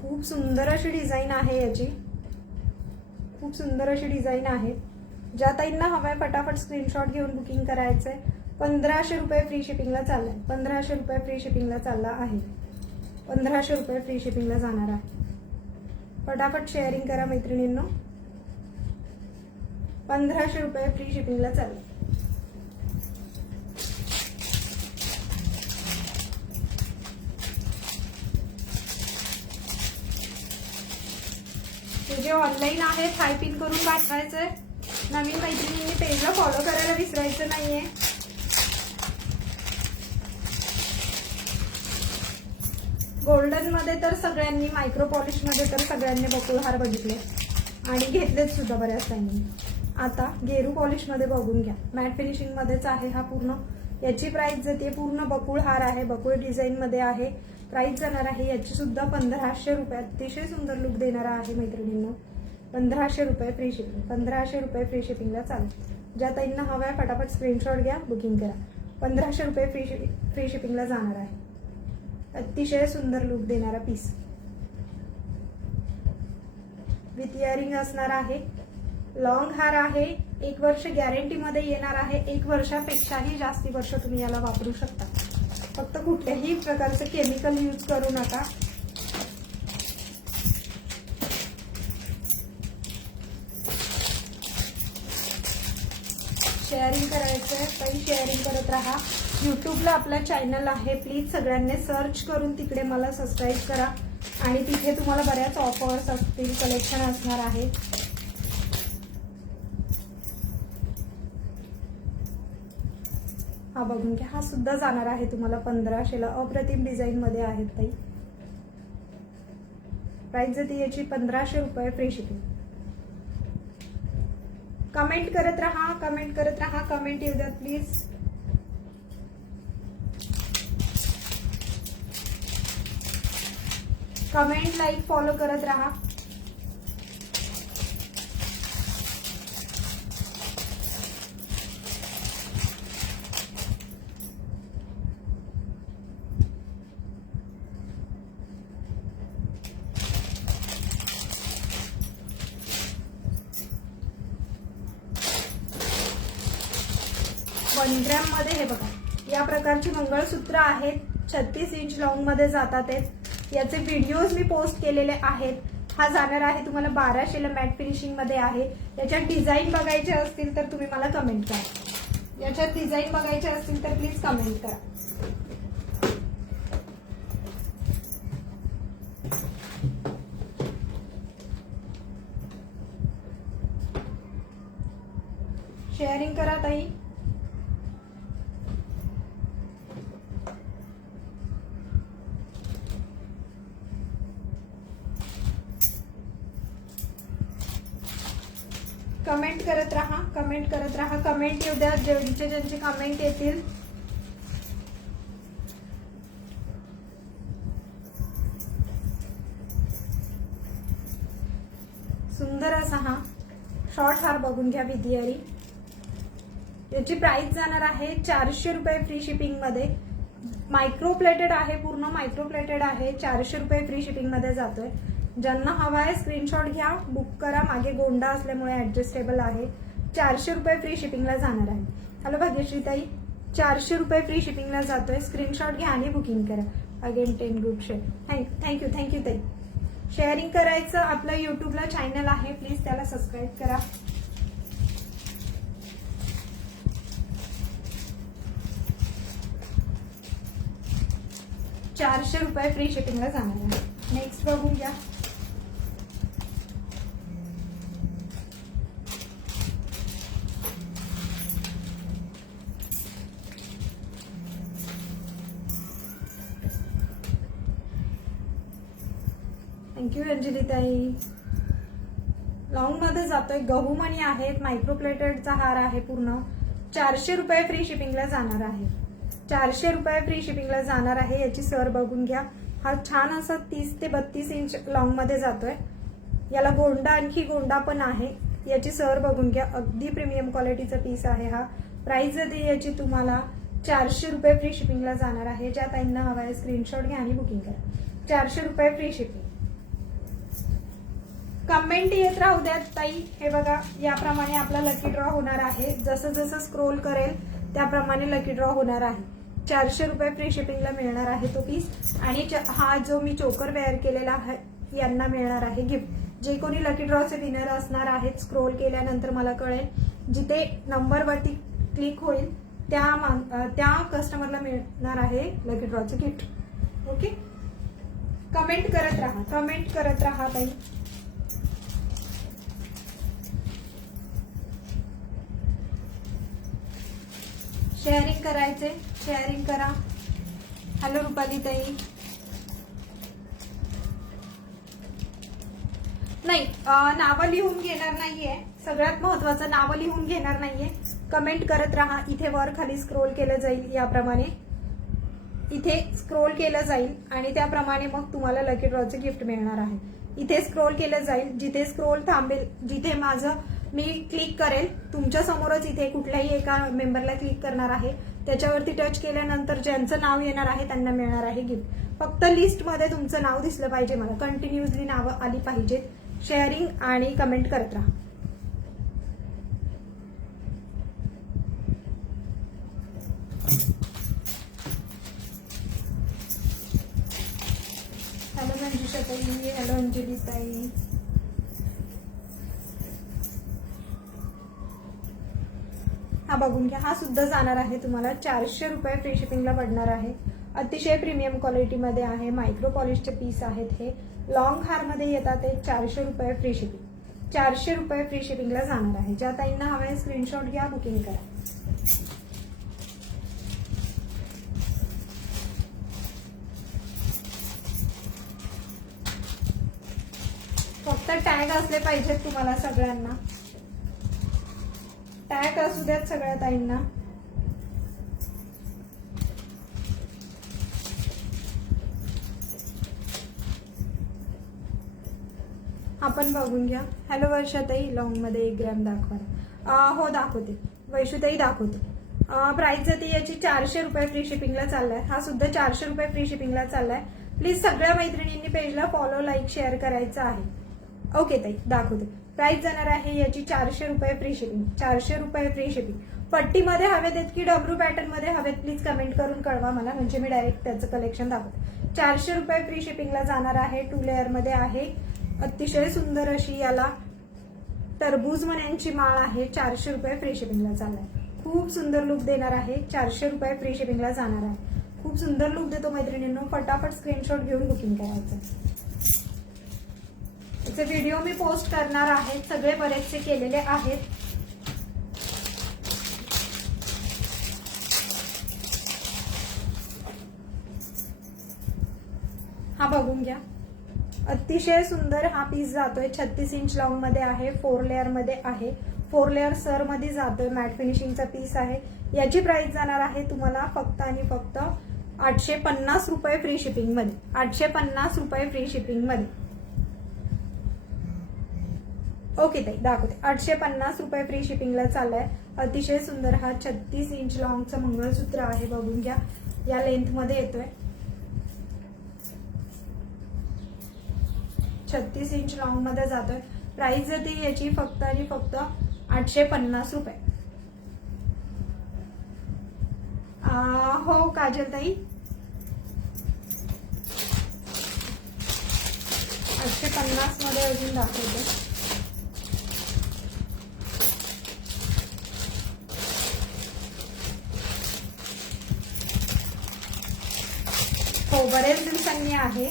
खूप सुंदर अशी डिझाईन आहे याची. खूप सुंदर अशी डिझाईन आहे. ज्या ताईंना हवाय फटाफट स्क्रीनशॉट घेऊन बुकिंग करायचंय. 1500 रुपये फ्री शिपिंगला चाललाय. 1500 रुपये फ्री शिपिंगला चालला आहे. 1500 रुपये फ्री शिपिंगला जाणार आहे. फटाफट शेअरिंग करा मैत्रिणींनो. 1500 रुपये फ्री शिपिंगला चाललाय. जे ऑनलाईन आहे हाय पिन करून पाठवायचंय. नवीन मैत्रिणींनी पेजला फॉलो करायला विसरायचं नाहीये. गोल्डन मध्ये तर सगळ्यांनी, मायक्रो पॉलिश मध्ये तर सगळ्यांनी बकुळ हार बघितले आणि घेतलेत सुद्धा बऱ्याच ताईंनी. आता गेरू पॉलिश मध्ये बघून घ्या. मॅट फिनिशिंग मध्येच आहे हा पूर्ण. याची प्राइस जाते, पूर्ण बकुळ हार आहे. बकुळ डिझाईन मध्ये आहे. प्राइस जाणार आहे याची सुद्धा 1500 रुपये. अतिशय सुंदर लुक देणारा आहे मैत्रिणींनो. 1500 रुपये फ्री शिपिंग. 1500 रुपये फ्री शिपिंगला चालू. ज्या ताईंना हवाय फटाफट स्क्रीनशॉट घ्या, बुकिंग करा. 1500 रुपये फ्री शिपिंगला जाणार आहे. अतिशय सुंदर लुक देणारा पीस. विथ इयरिंग असणार आहे. लॉंग हार आहे. 1 वर्ष गॅरंटी मध्ये येणार आहे. 1 वर्षापेक्षाही जास्ती वर्ष तुम्ही याला वापरू शकता. फक्त कुठल्याही प्रकारचं केमिकल यूज करू नका. शेअरिंग करायचंय. काही शेअरिंग करत राहा. युट्यूबला आपला चॅनल आहे. प्लीज सगळ्यांनी सर्च करून तिकडे मला सबस्क्राईब करा. आणि तिथे तुम्हाला बऱ्याच ऑफर्स असतील, कलेक्शन असणार आहे. हा बघून घ्या. हा सुद्धा जाणार आहे तुम्हाला 1500ला. अप्रतिम डिझाईन मध्ये आहेत ताई. प्राइस जाते याची 1500 रुपये फ्री शिपिंग. कमेंट करत राहा, कमेंट करत राहा. कमेंट येऊ द्या प्लीज. कमेंट, लाईक, फॉलो करत राहा. ग्रॅम मध्ये हे बघा, या प्रकारची मंगळसूत्र आहेत. 36 इंच लॉंग मध्ये जातात. याचे व्हिडिओज मी पोस्ट केलेले आहेत. हा जाणार आहे तुम्हाला 1200ला. मॅट फिनिशिंग मध्ये आहे. याच्यात डिझाईन बघायचे असतील तर तुम्ही मला कमेंट करा. याच्यात डिझाईन बघायचे असतील तर प्लीज कमेंट करा. शेअरिंग करा ताई. कमेंट करत राहा, कमेंट करत राहा. कमेंट येऊ द्या. ज्यांचे कमेंट येतील सुंदर असा हा शॉर्ट हार बघून घ्या विथ इयरिंग. याची प्राइस जाणार आहे 400 रुपये फ्री शिपिंग मध्ये. मायक्रो प्लेटेड आहे, पूर्ण मायक्रो प्लेटेड आहे. 400 रुपये फ्री शिपिंग मध्ये जातोय. ज्यांना हवा आहे स्क्रीनशॉट घ्या, बुक करा. मागे गोंडा असल्यामुळे ऍडजस्टेबल आहे. 400 रुपये फ्री शिपिंगला जाणार आहे. हॅलो भाग्यश्री ताई, 400 रुपये फ्री शिपिंगला जातोय. स्क्रीनशॉट घ्या आणि बुकिंग करा. Again 10 group share. थँक्यू ताई. शेअरिंग करायचं. आपलं युट्यूबला चॅनल आहे, प्लीज त्याला सबस्क्राईब करा. ₹400 फ्री शिपिंगला जाणार आहे. नेक्स्ट बघून घ्या. थँक्यू अंजली ताई. लॉंग मध्ये जातोय. गहू मणी आहेत, मायक्रोप्लेटेडचा हार आहे पूर्ण. ₹400 फ्री शिपिंगला जाणार आहे. ₹400 फ्री शिपिंगला जाणार आहे. याची सर बघून घ्या. हा छान असा 30 ते 32 इंच लॉंग मध्ये जातोय. याला गोंडा, आणखी गोंडा पण आहे. याची सर बघून घ्या. अगदी प्रीमियम क्वालिटीचा पीस आहे हा. प्राइस याची तुम्हाला ₹400 फ्री शिपिंगला जाणार आहे. ज्या ताईंना हवा आहे स्क्रीनशॉट घ्या आणि बुकिंग करा. ₹400 फ्री शिपिंग. कमेंट येत राहू द्या ताई. हे बघा, याप्रमाणे आपला लकी ड्रॉ होणार आहे. जसं जसं स्क्रोल करेल त्याप्रमाणे लकी ड्रॉ होणार आहे. ₹400 फ्री शिपिंगला मिळणार आहे तो पीस. आणि हा जो मी चोकर वेअर केलेला आहे यांना मिळणार आहे गिफ्ट. जे कोणी लकी ड्रॉचे विनर असणार आहेत, स्क्रोल केल्यानंतर मला कळेल, जिथे नंबरवरती क्लिक होईल त्या कस्टमरला मिळणार आहे लकी ड्रॉचे गिफ्ट. ओके, कमेंट करत राहा ताई. शेअरिंग करायचे, शेअरिंग करा. हॅलो रुपाली ताई. नाही, नावं लिहून घेणार नाहीये. सगळ्यात महत्वाचं, नावं लिहून घेणार नाहीये. कमेंट करत राहा. इथे वर खाली स्क्रोल केलं जाईल. याप्रमाणे इथे स्क्रोल केलं जाईल आणि त्याप्रमाणे मग तुम्हाला लकी ड्रॉचे गिफ्ट मिळणार आहे. इथे स्क्रोल केलं जाईल. जिथे स्क्रोल थांबेल, जिथे माझं मी क्लिक करेल, तुमच्या समोरच इथे कुठल्याही एका मेंबरला क्लिक करणार आहे. त्याच्यावरती टच केल्यानंतर ज्यांचं नाव येणार आहे त्यांना मिळणार आहे गिफ्ट. फक्त लिस्टमध्ये तुमचं नाव दिसलं पाहिजे. मला कंटिन्युअसली नावं आली पाहिजेत. शेअरिंग आणि कमेंट करत राहा. हॅलो मंजुषा ताई. हॅलो अंजली ताई. हा बघून घ्या. हा सुद्धा जाणार आहे तुम्हाला. ₹400 फ्री शिपिंगला पडणार आहे. अतिशय प्रीमियम क्वालिटीमध्ये आहे. मायक्रो पॉलिशचे पीस आहेत. हे लॉंग हार मध्ये येतात. ते ₹400 फ्री शिपिंग. ₹400 फ्री शिपिंगला जाणार आहे. ज्या ताईंना हवा आहे स्क्रीनशॉट घ्या, बुकिंग करा. फक्त टॅग असले पाहिजेत तुम्हाला सगळ्यांना. टॅग असू द्यात सगळ्या ताईंना. आपण बघून घ्या. हॅलो वर्षाताई. लॉंग मध्ये 1 ग्रॅम दाखवा. हो दाखवते. वैशूताई दाखवते. प्राइस जाते याची ₹400 फ्री शिपिंगला चाललाय. हा सुद्धा ₹400 फ्री शिपिंगला चाललाय. प्लीज सगळ्या मैत्रिणींनी पेजला फॉलो, लाईक, शेअर करायचं आहे. ओके ताई, दाखवते. प्राइस जाणार आहे याची ₹400 फ्री शिपिंग. ₹400 free shipping. पट्टीमध्ये हवेत आहेत की डब्ल्यू पॅटर्न मध्ये हवेत, प्लीज कमेंट करून कळवा मला, म्हणजे मी डायरेक्ट त्याचं कलेक्शन दाखवते. ₹400 फ्री शिपिंगला जाणार आहे. 2 लेअर मध्ये आहे. अतिशय सुंदर अशी याला टरबूज मण्यांची माळ आहे. ₹400 फ्री शिपिंगला चाललाय. खूप सुंदर लुक देणार आहे. ₹400 फ्री शिपिंगला जाणार आहे. खूप सुंदर लुक देतो मैत्रिणींनो. फटाफट स्क्रीनशॉट घेऊन बुकिंग करायचं. याचे व्हिडिओ मी पोस्ट करणार आहे. सगळे बरेचसे केलेले आहेत. हा बघून घ्या. अतिशय सुंदर हा पीस जातोय. 36 इंच लॉंग मध्ये आहे. 4 लेअर मध्ये आहे. 4 लेअर सर मध्ये जातोय. मॅट फिनिशिंगचा पीस आहे. याची प्राइस जाणार आहे तुम्हाला फक्त आणि फक्त ₹850 फ्री शिपिंग मध्ये. ₹850 फ्री शिपिंग मध्ये. ओके ताई, दाखवते. ₹850 फ्री शिपिंगला चाललाय. अतिशय सुंदर हा 36 इंच लॉंगचं मंगळसूत्र आहे. बघून घ्या. या लेंथ मध्ये येतोय. 36 इंच लॉंग मध्ये जातोय. प्राइस जाते याची फक्त आणि फक्त 850 रुपये. हो काजल ताई, 850 मध्ये अजून दाखवते. हो बरेच दिवसांनी आहे,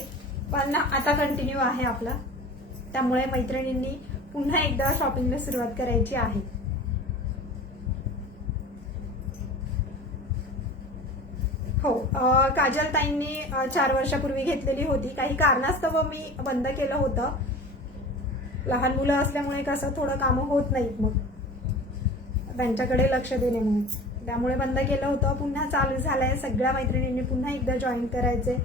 पण आता कंटिन्यू आहे आपला, त्यामुळे मैत्रिणींनी पुन्हा एकदा शॉपिंगला सुरुवात करायची आहे. हो काजल ताईंनी 4 वर्षापूर्वी घेतलेली होती. काही कारणास्तव मी बंद केलं होतं. लहान मुलं असल्यामुळे कसं थोडं कामं होत नाहीत, मग त्यांच्याकडे लक्ष देणे म्हणून त्यामुळे बंद केलं होतं. पुन्हा चालू झालंय. सगळ्या मैत्रिणींनी पुन्हा एकदा जॉईन करायचे.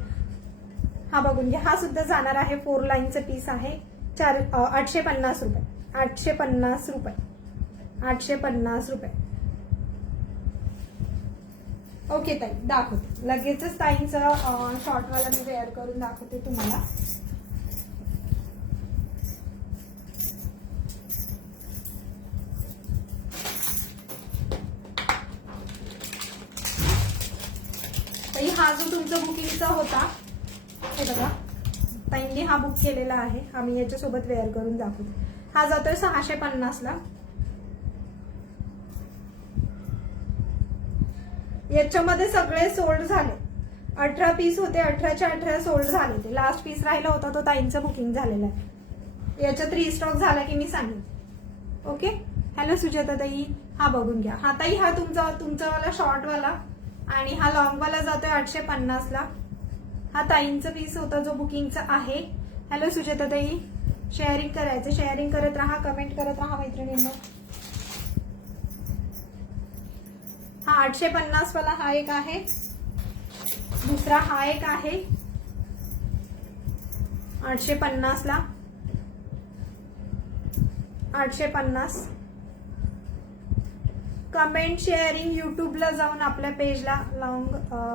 हा बघून घ्या, हा सुद्धा जाणार आहे. 4 लाईनचं पीस आहे. 850 रुपये. 850 रुपये. 850 रुपये. ओके ताई, दाखवते लगेचच. ताईंचं शॉर्टवाला मी वेअर करून दाखवते तुम्हाला. हा जो तुमचा बुकिंगचा होता, हे बघा ताईंनी हा बुक केलेला आहे. हा मी याच्यासोबत वेअर करून दाखवते. हा जातोय 650 ला. याच्यामध्ये सगळे सोल्ड झाले. 18 पीस होते, 18च्या 18 सोल्ड झाले. ते लास्ट पीस राहिला होता तो ताईंचं बुकिंग झालेला आहे. याच्यात रिस्टॉक झाला की मी सांगेन. ओके. हॅलो सुजाता ताई, हा बघून घ्या. हा ताई, हा तुमचा वाला शॉर्ट वाला आणि हा लॉंग वाला जातोय 850 ला. हा ताईंचा पीस होता जो बुकिंगचा आहे. हॅलो सुजाता ताई, शेअरिंग करायचं, शेअरिंग करत राहा, कमेंट करत राहा मैत्रिणींना. हा 850 वाला हा एक आहे. दुसरा हा एक आहे 850 ला. 850. कमेंट शेअरिंग युट्यूबला जाऊन आपल्या पेजला लॉंग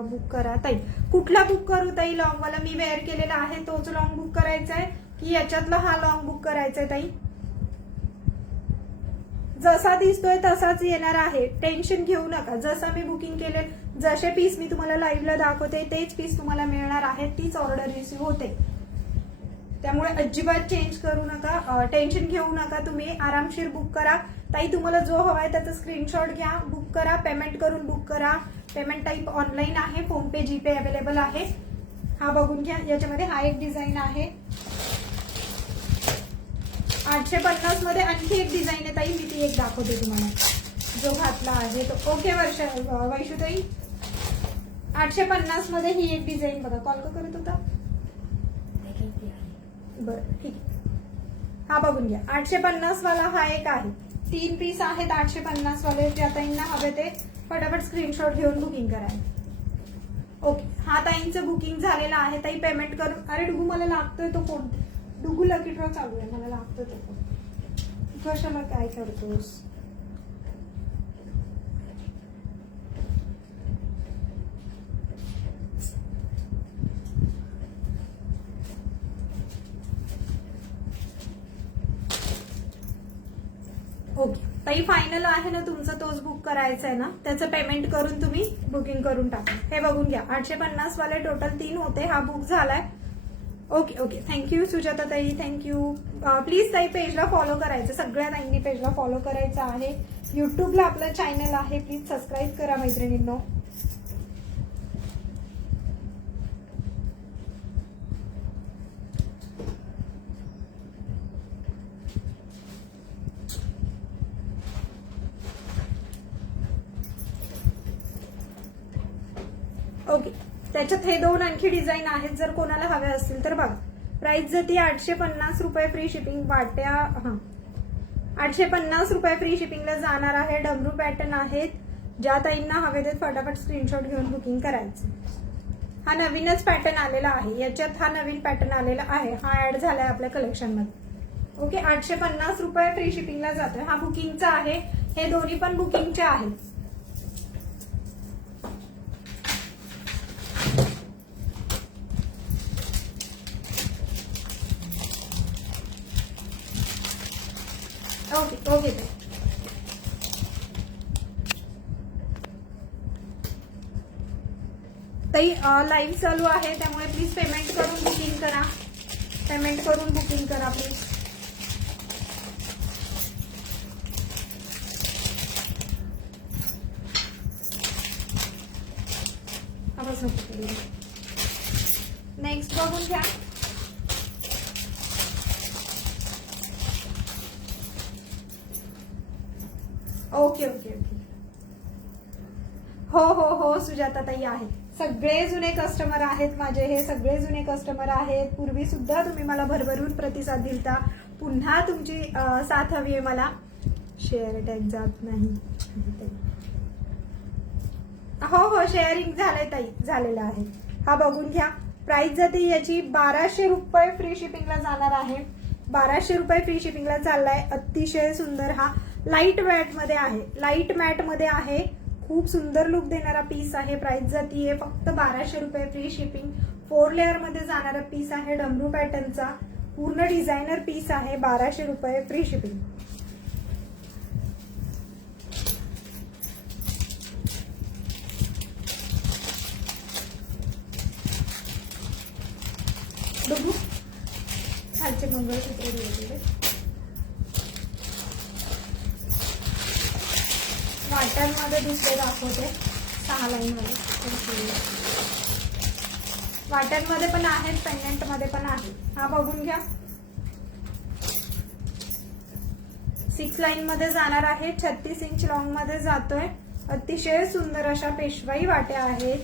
बुक करा. ताई कुठला बुक करू ताई? लॉंग वाला मी वेअर केलेला आहे तोच लॉंग बुक करायचा आहे की याच्यातला हा लॉंग बुक करायचा आहे? ताई जसा दिसतोय तसाच येणार आहे, टेन्शन घेऊ नका. जसा मी बुकिंग केले, जसे पीस मी तुम्हाला लाईव्हला दाखवते तेच पीस तुम्हाला मिळणार आहे. तीच ऑर्डर रिसीव्ह होते, त्यामुळे अजिबात चेंज करू नका, टेन्शन घेऊ नका. तुम्ही आरामशीर बुक करा. ताई तुम्हाला जो हवाय त्याचा स्क्रीनशॉट घ्या, बुक करा, पेमेंट करून बुक करा. पेमेंट टाईप ऑनलाईन आहे, फोन पे जीपे अवेलेबल आहे. हा बघून घ्या. याच्यामध्ये हा एक डिझाईन आहे. 850 मध्ये आणखी एक डिझाईन आहे ताई, मी ती एक दाखवते तुम्हाला जो घातला आहे तो. ओके वैशू ताई, 850 मध्ये ही एक डिझाईन बघा. कॉल का करत होता? बरं ठीक आहे. हा बघून घ्या. 850 वाला हा एक आहे. 3 पीस आहेत 850 वाले. ज्या ताईंना हवे ते फटाफट स्क्रीनशॉट घेऊन बुकिंग करायला. ओके. हा ताईंचं बुकिंग झालेलं आहे. ताई पेमेंट करून. अरे डुगू मला लागतोय तो फोन. डुगू लकी ड्रॉ चालू आहे, मला लागतोय तो फोन. कशाला काय करतोस? ओके ताई, फायनल आहे ना तुमचं, तोच बुक करायचा आहे ना, त्याचं पेमेंट करून तुम्ही बुकिंग करून टाका. हे बघून घ्या. 850 वाले टोटल 3 होते. हा बुक झालाय. Okay okay. थँक्यू सुजाता ताई, थँक्यू. प्लीज ताई पेजला फॉलो करायचं. सगळ्या ताईंनी पेजला फॉलो करायचं आहे. युट्यूबला आपलं चॅनल आहे, प्लीज सबस्क्राईब करा मैत्रिणींनो. ओके. त्याच्यात हे 2 आणखी डिझाईन आहेत, जर कोणाला हवे असतील तर बघा. प्राइस जाते 850 रुपये, फ्री शिपिंग. वाट्या 850 रुपये फ्री शिपिंगला जाणार आहे. डमरू पॅटर्न आहेत. ज्या ताईंना हवे ते फटाफट स्क्रीनशॉट घेऊन बुकिंग करायचं. हा नवीनच पॅटर्न आलेला आहे. याच्यात हा नवीन पॅटर्न आलेला आहे. हा ऍड झालाय आपल्या कलेक्शन मध्ये. ओके. 850 रुपये फ्री शिपिंगला जातोय. हा बुकिंगचा आहे. हे दोन्ही पण बुकिंगचे आहेत. ओके ताई लाईव्ह चालू आहे त्यामुळे प्लीज पेमेंट करून बुकिंग करा. पेमेंट करून बुकिंग करा प्लीज. नेक्स्ट बघून घ्या. Okay okay okay. हो हो हो सुजाता ताई आहे. सगळे जुने कस्टमर आहेत माझे, हे सगळे जुने कस्टमर आहेत. पूर्वी सुद्धा तुम्ही मला भरभरून प्रतिसाद दिलता. पुन्हा तुमची साथ हवी आहे मला. शेअर टॅग जात नाही. हो हो शेअरिंग झालंय ताई, झालेलं आहे. हा बघून घ्या. प्राइस जाते याची 1200 रुपये फ्री शिपिंगला जाणार आहे. 1200 रुपये फ्री शिपिंगला चाललाय. अतिशय सुंदर हा लाईट मॅट मध्ये आहे. लाईट मॅट मध्ये आहे. खूप सुंदर लुक देणारा पीस आहे. प्राइस जातीये फक्त 1200 रुपये फ्री शिपिंग. 4 लेअर मध्ये जाणारा पीस आहे. डमरू पॅटर्नचा पूर्ण डिझायनर पीस आहे. 1200 रुपये फ्री शिपिंग. बघू खालचे मंगळसूत्र दिलेले वाटणमध्ये दुसरे दाखवते. 6 लाईन मध्ये वाटणमध्ये पण आहेत, पेंडंट मध्ये पण आहे. हा बघून घ्या. 6 लाईन मध्ये जाणार आहे. 36 इंच लॉंग मध्ये जातोय. अतिशय सुंदर अशा पेशवाई वाट्या आहेत.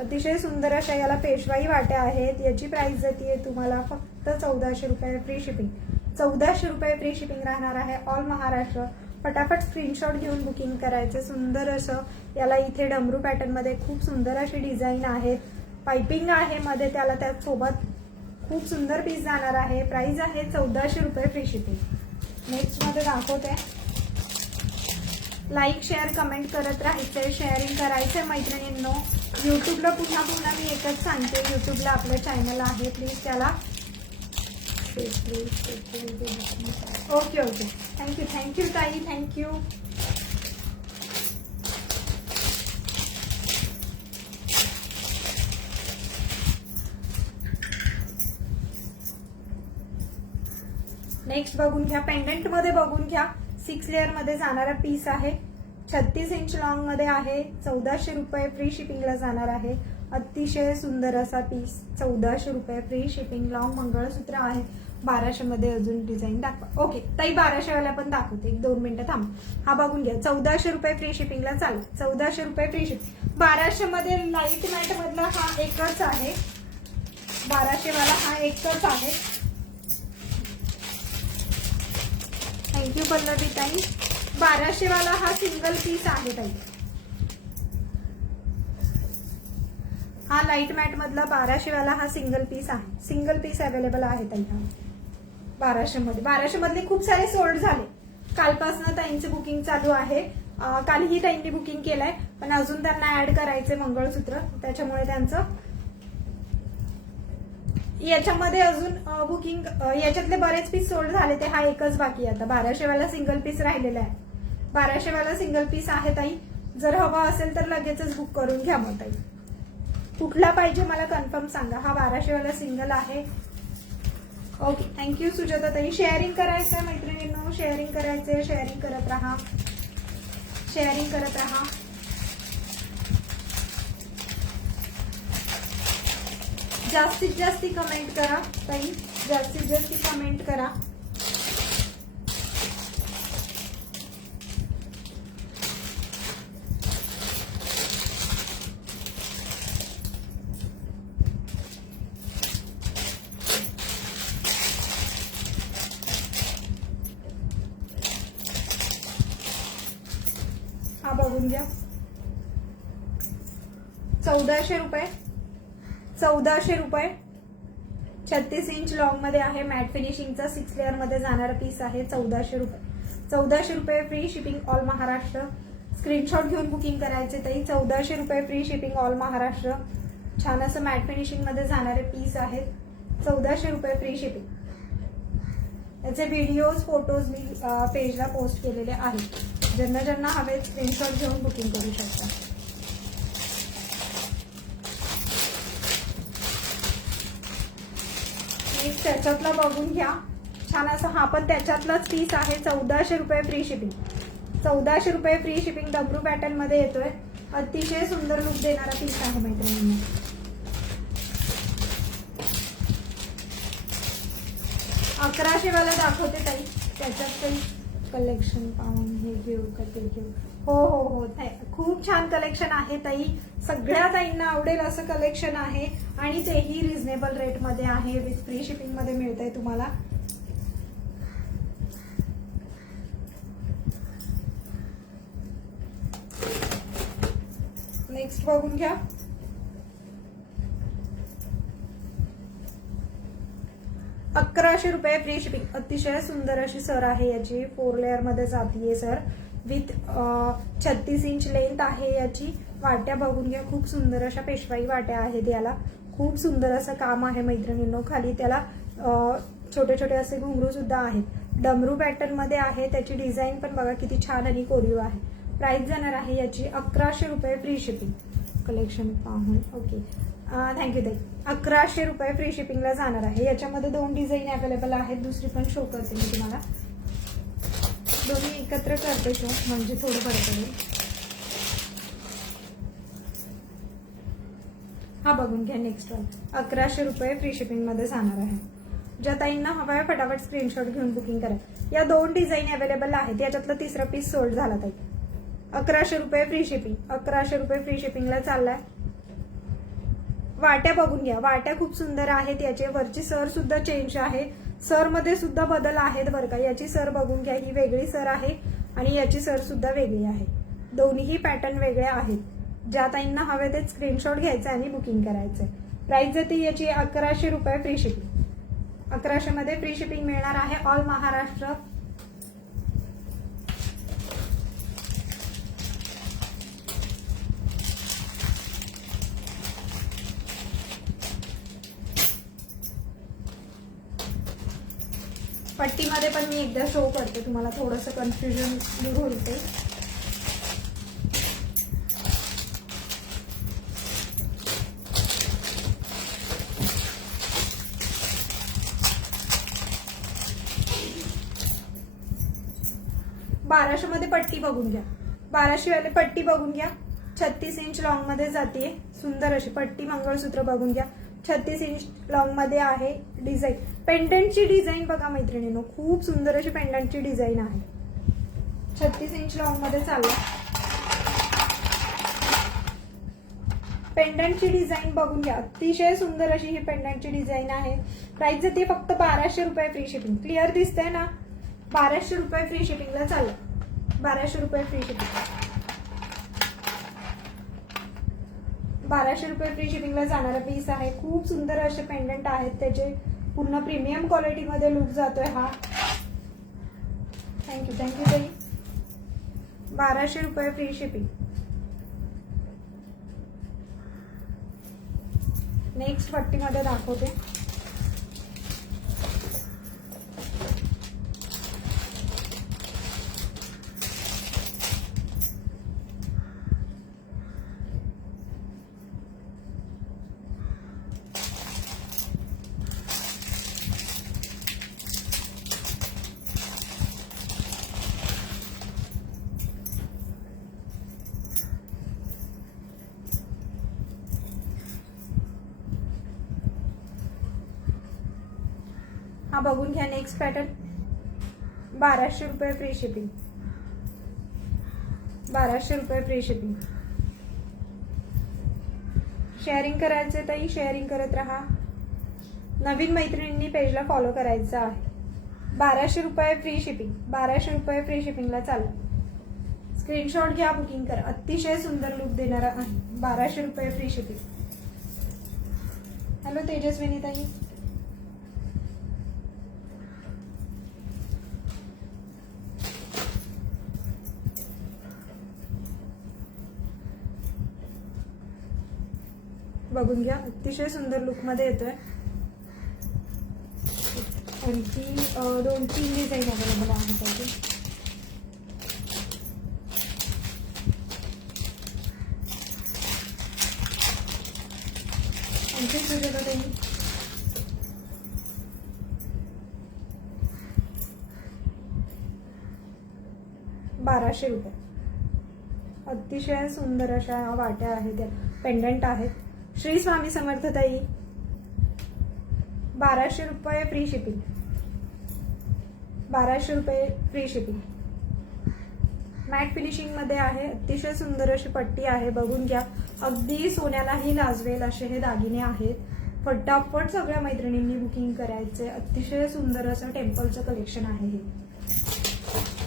अतिशय सुंदर अशा याला पेशवाई वाट्या आहेत. याची प्राइस जातीये तुम्हाला फक्त 1400 रुपये फ्री शिपिंग. 1400 रुपये फ्री शिपिंग राहणार आहे ऑल महाराष्ट्र. फटाफट स्क्रीनशॉट घेऊन बुकिंग करायचे. सुंदर असं याला इथे डमरू पॅटर्न मध्ये खूप सुंदर अशी डिझाईन आहेत. पाइपिंग आहे मध्ये त्याला त्यासोबत. खूप सुंदर पीस जाणार आहे. प्राइस आहे 1400 रुपये फ्री शिपिंग. नेक्स्ट मध्ये दाखवते. लाईक शेअर कमेंट करत राहायचंय, शेअरिंग करायचंय मैत्रिणींनो. युट्यूबला पुन्हा पुन्हा मी एकच सांगते, युट्यूबला आपलं चॅनल आहे, प्लीज त्याला ओके ओके. थँक्यू थँक्यू ताई, थँक्यू. नेक्स्ट बघून घ्या. पेंडंट मध्ये बघून घ्या. 6 लेअर मध्ये जाणारा पीस आहे. 36 इंच लॉंग मध्ये आहे. 1400 रुपये फ्री शिपिंगला जाणार आहे. अतिशय सुंदर असा पीस. 1400 रुपये फ्री शिपिंग. लॉंग मंगळसूत्र आहे. 1200 मध्ये अजून डिझाईन दाखवा. ओके ताई 1200 वाला पण दाखवते. 1-2 मिनिटं थांब. हा बघून घ्या. 1400 रुपये फ्री शिपिंगला चालेल. 1400 रुपये फ्री शिपिंग. 1200 मध्ये लाईट मॅट मधला हा एकच आहे. 1200 वाला हा एकच आहे. थँक्यू पल्लवी ताई. 1200 वाला हा सिंगल पीस आहे ताई. हा लाईट मॅट मधला 1200 वाला हा सिंगल पीस आहे. सिंगल पीस अवेलेबल आहे ताई. हा 1200 मध्ये. 1200 मधले खूप सारे सोल्ड झाले. कालपासून ताईंची बुकिंग चालू आहे. कालही ताईंनी बुकिंग केलंय, पण अजून त्यांना ऍड करायचे मंगळसूत्र, त्याच्यामुळे त्यांचं याच्यामध्ये अजून बुकिंग. याच्यातले बरेच पीस सोल्ड झाले ते हा एकच बाकी आहे आता. 1200 वाला सिंगल पीस राहिलेला आहे. 1200 वाला सिंगल पीस आहे ताई. जर हवा असेल तर लगेचच बुक करून घ्या मग ताई. कुठला पाहिजे मला कन्फर्म सांगा. हा 1200 वाला सिंगल आहे. ओके थँक्यू सुजाता ताई. शेअरिंग करायचंय मैत्रिणींनो, शेअरिंग करायचंय. शेअरिंग करत राहा, शेअरिंग करत राहा. जास्तीत जास्त कमेंट करा ताई, जास्तीत जास्त कमेंट करा. हा बघून घ्या. 1400 रुपये. 1400 रुपये. 36 इंच लॉंग मध्ये आहे. मॅट फिनिशिंगचा 6 लेअर मध्ये जाणारा पीस आहे. 1400 रुपये. 1400 रुपये free shipping all Maharashtra. Screenshot घेऊन बुकिंग करायचे ताई. 1400 रुपये फ्री शिपिंग ऑल महाराष्ट्र. छान असं मॅट फिनिशिंग मध्ये जाणारे पीस आहेत. 1400 रुपये फ्री शिपिंग. याचे व्हिडिओज फोटोज मी पेजला पोस्ट केलेले आहेत. ज्यांना ज्यांना हवे स्क्रीनशॉट घेऊन बुकिंग करू शकता. त्याच्यातला बघून घ्या. छान असा हा पण त्याच्यातलाच पीस आहे. 1400 रुपये फ्री शिपिंग. 1400 रुपये फ्री शिपिंग डमरू पॅटर्न मध्ये येतोय. अतिशय सुंदर लुक देणारा पीस आहे मैत्रिणींना. 1100 वाला दाखवते ताई. त्याच्यात काही कलेक्शन पाहून हे घेऊ का ते घेऊ. हो हो हो खूप छान कलेक्शन आहे ताई. सगळ्या ताईंना आवडेल असं कलेक्शन आहे आणि तेही रिझनेबल रेट मध्ये आहे. विथ फ्री शिपिंग मध्ये मिळतंय तुम्हाला. नेक्स्ट बघून घ्या. ₹1100 फ्री शिपिंग. अतिशय सुंदर अशी सर आहे याची. 4 लेअर मध्ये जातीये सर. विथ 36 इंच लेंथ आहे याची. वाट्या बघून घ्या. खूप सुंदर अशा पेशवाई वाट्या आहेत याला. खूप सुंदर असं काम आहे मैत्रिणींनो. खाली त्याला छोटे छोटे असे घुंगरू सुद्धा आहेत. डमरू पॅटर्न मध्ये आहे. त्याची डिझाईन पण बघा किती छान आणि कोरीव आहे. प्राइस जाणार आहे याची ₹1100 फ्री शिपिंग. कलेक्शन पाहून ओके थँक्यू ताई. ₹1100 फ्री शिपिंगला जाणार आहे. याच्यामध्ये 2 डिझाईन अवेलेबल आहेत. दुसरी पण शो करते मी तुम्हाला. दोन्ही एकत्र करते शो म्हणजे थोडं बरं पडेल. हा बघून घ्या नेक्स्ट वन. ₹1100 फ्री शिपिंग मध्ये जाणार आहे. ज्या ताईंना हवा आहे फटाफट स्क्रीनशॉट घेऊन बुकिंग करा. या 2 डिझाईन अवेलेबल आहेत. याच्यातलं तिसरा पीस सोल्ड झाला ताई. ₹1100 फ्री शिपिंग. ₹1100 फ्री शिपिंगला चाललाय. वाट्या बघून घ्या. वाट्या खूप सुंदर आहेत याचे. वरची सर सुद्धा चेंज आहे. सर मध्ये सुद्धा बदल आहेत बरं का. याची सर बघून घ्या. ही वेगळी सर आहे आणि याची सर सुद्धा वेगळी आहे. दोन्हीही पॅटर्न वेगळे आहेत. ज्या ताईंना हवे ते स्क्रीनशॉट घ्यायचे आणि बुकिंग करायचंय. प्राइस जाते याची ₹1100 फ्री शिपिंग. 1100 मध्ये फ्री शिपिंग मिळणार आहे ऑल महाराष्ट्र. पट्टीमध्ये पण मी एकदा शो करते तुम्हाला. थोडंसं कन्फ्युजन दूर होईल ते. ₹1200 मध्ये पट्टी बघून घ्या. 1200 वाले पट्टी बघून घ्या. 36 इंच लॉंग मध्ये जाते. सुंदर अशी पट्टी मंगळसूत्र बघून घ्या. 36 इंच लॉंग मध्ये आहे. डिझाईन पेंडंटची डिझाईन बघा मैत्रिणींनो. खूप सुंदर अशी पेंडंटची डिझाईन आहे. 36 इंच लॉंग मध्ये चालला. पेंडंटची डिझाईन बघून घ्या. अतिशय सुंदर अशी ही पेंडंटची डिझाईन आहे. प्राइस जाते फक्त ₹1200 फ्री शिपिंग. क्लिअर दिसतंय ना. ₹1200 फ्री शिपिंगला चाललं. ₹1200 फ्री शिपिंग. ₹1200 फ्री शिपिंगला जाणारा पीस आहे. खूप सुंदर असे पेंडंट आहेत त्याचे. पूर्ण प्रीमियम क्वालिटी मध्ये लुक जातोय हा. थँक्यू ताई. ₹1200 फ्री शिपिंग. नेक्स्ट पट्टीमध्ये दाखवते. हा बघून घ्या next pattern. ₹1200 free shipping. ₹1200 free shipping. Sharing करायचे ताई शेअरिंग करत राहा. नवीन मैत्रिणींनी पेजला फॉलो करायचं आहे. ₹1200 फ्री शिपिंग. ₹1200 फ्री शिपिंगला चालू. स्क्रीनशॉट घ्या बुकिंग करा. अतिशय सुंदर लुक देणारा आहे. ₹1200 फ्री शिपिंग. हॅलो तेजस्विनी ताई. बघून घ्या. अतिशय सुंदर लुक मध्ये येतोय. आणखी 2-3 डिझाईन अवेलेबल आहेत अजून. आणखी सुचवलं त्यांनी 1200 रुपये. अतिशय सुंदर अशा वाट्या आहेत, पेंडंट आहेत. श्री स्वामी समर्थ ताई. 1200 रुपये फ्री शिपिंग. 1200 रुपये फ्री शिपिंग. मॅट फिनिशिंग मध्ये आहे. अतिशय सुंदर अशी पट्टी आहे, बघून घ्या. अगदी सोन्यालाही लाजवेल असे हे दागिने आहेत. फटाफट सगळ्या मैत्रिणींनी बुकिंग करायचे. अतिशय सुंदर असं टेम्पलचं कलेक्शन आहे हे.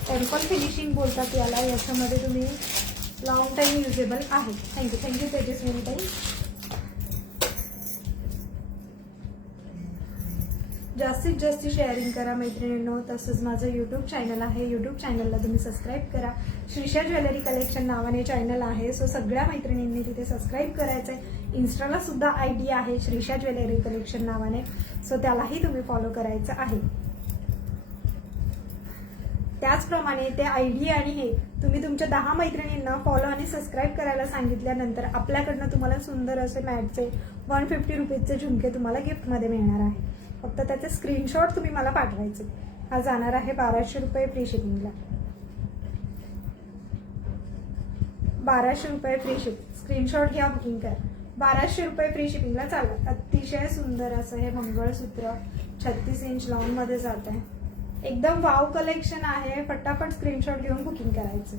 टेम्पल फिनिशिंग बोलतात याला. याच्यामध्ये तुम्ही लॉंग टाइम युजेबल आहे. थँक्यू तेजस्विनी ताई. जास्तीत जास्त शेअरिंग करा मैत्रिणींनो. तसंच माझं यूट्यूब चॅनल आहे, यूट्यूब चॅनलला तुम्ही सबस्क्राईब करा. श्रीषा ज्वेलरी कलेक्शन नावाने चॅनल आहे, सो सगळ्या मैत्रिणींनी तिथे सबस्क्राईब करायचं आहे. इन्स्टाला सुद्धा आयडी आहे श्रीषा ज्वेलरी कलेक्शन नावाने, सो त्यालाही तुम्ही फॉलो करायचं आहे. त्याचप्रमाणे ते आयडी आणि हे तुम्ही तुमच्या 10 मैत्रिणींना फॉलो आणि सबस्क्राईब करायला सांगितल्यानंतर आपल्याकडनं तुम्हाला सुंदर असे मॅटचे 150 रुपीजचे झुमके तुम्हाला गिफ्टमध्ये मिळणार आहे. फक्त त्याचे स्क्रीनशॉट तुम्ही मला पाठवायचे. हा जाणार आहे 1200 रुपये फ्री शिपिंगला. 1200 रुपये फ्री शिपिंग. स्क्रीनशॉट घ्या, बुकिंग करा. 1200 रुपये फ्री शिपिंगला चाललं. अतिशय सुंदर असं हे मंगळसूत्र 36 इंच लॉंग मध्ये जात आहे. एकदम वाव कलेक्शन आहे. फटाफट स्क्रीनशॉट घेऊन बुकिंग करायचं.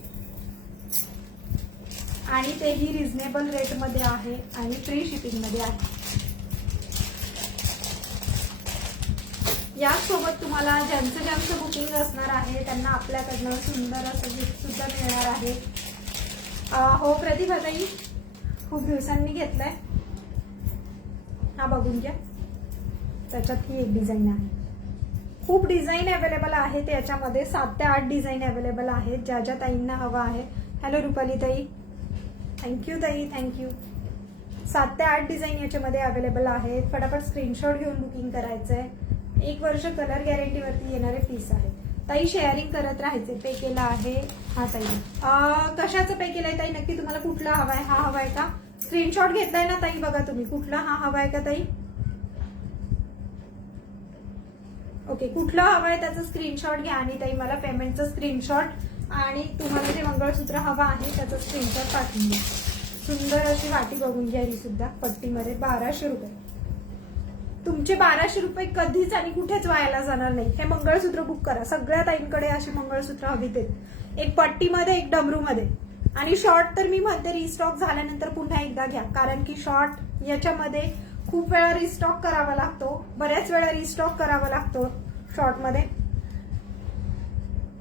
आणि तेही रिझनेबल रेट मध्ये आहे आणि फ्री शिपिंग मध्ये आहे. यासोबत तुम्हाला ज्यांचं बुकिंग असणार आहे त्यांना आपल्याकडनं सुंदर असं गिफ्ट सुद्धा मिळणार आहे. हो प्रतिभाताई, खूप दिवसांनी घेतलंय. हा बघून घ्या. त्याच्यात ही एक डिझाईन आहे. खूप डिझाईन अवेलेबल आहेत याच्यामध्ये. 7 ते 8 डिझाईन अवेलेबल आहेत. ज्या ताईंना हवा आहे. हॅलो रुपाली ताई, थँक्यू ताई, थँक्यू. 7 ते 8 डिझाईन याच्यामध्ये अवेलेबल आहेत. फटाफट स्क्रीनशॉट घेऊन बुकिंग करायचंय. 1 वर्ष कलर गॅरंटीवरती येणारे पीस आहेत. ताई शेअरिंग करत राहायचे. पे केला आहे. हा ताई, कशाचं पे केलंय ताई? नक्की तुम्हाला कुठला हवाय? हा हवाय का? स्क्रीनशॉट घेतलाय ना ताई? बघा तुम्ही कुठला हा हवाय का ताई? ओके, कुठला हवाय त्याचा स्क्रीनशॉट घ्या आणि ताई मला पेमेंटचा स्क्रीनशॉट आणि तुम्हाला जे मंगळसूत्र हवा आहे त्याचा स्क्रीनशॉट पाठवून द्या. सुंदर अशी वाटी बघून घ्या. ही सुद्धा पट्टीमध्ये 1200 रुपये. तुमचे 1200 रुपये कधीच आणि कुठेच वायाला जाणार नाही. हे मंगळसूत्र बुक करा. सगळ्या ताईंकडे अशी मंगळसूत्र हवीत. एक पट्टीमध्ये, एक डमरूमध्ये. आणि शॉर्ट तर मी म्हणते रिस्टॉक झाल्यानंतर पुन्हा एकदा घ्या, कारण की शॉर्ट याच्यामध्ये खूप वेळा रिस्टॉक करावा लागतो. बऱ्याच वेळा रिस्टॉक करावा लागतो शॉर्टमध्ये.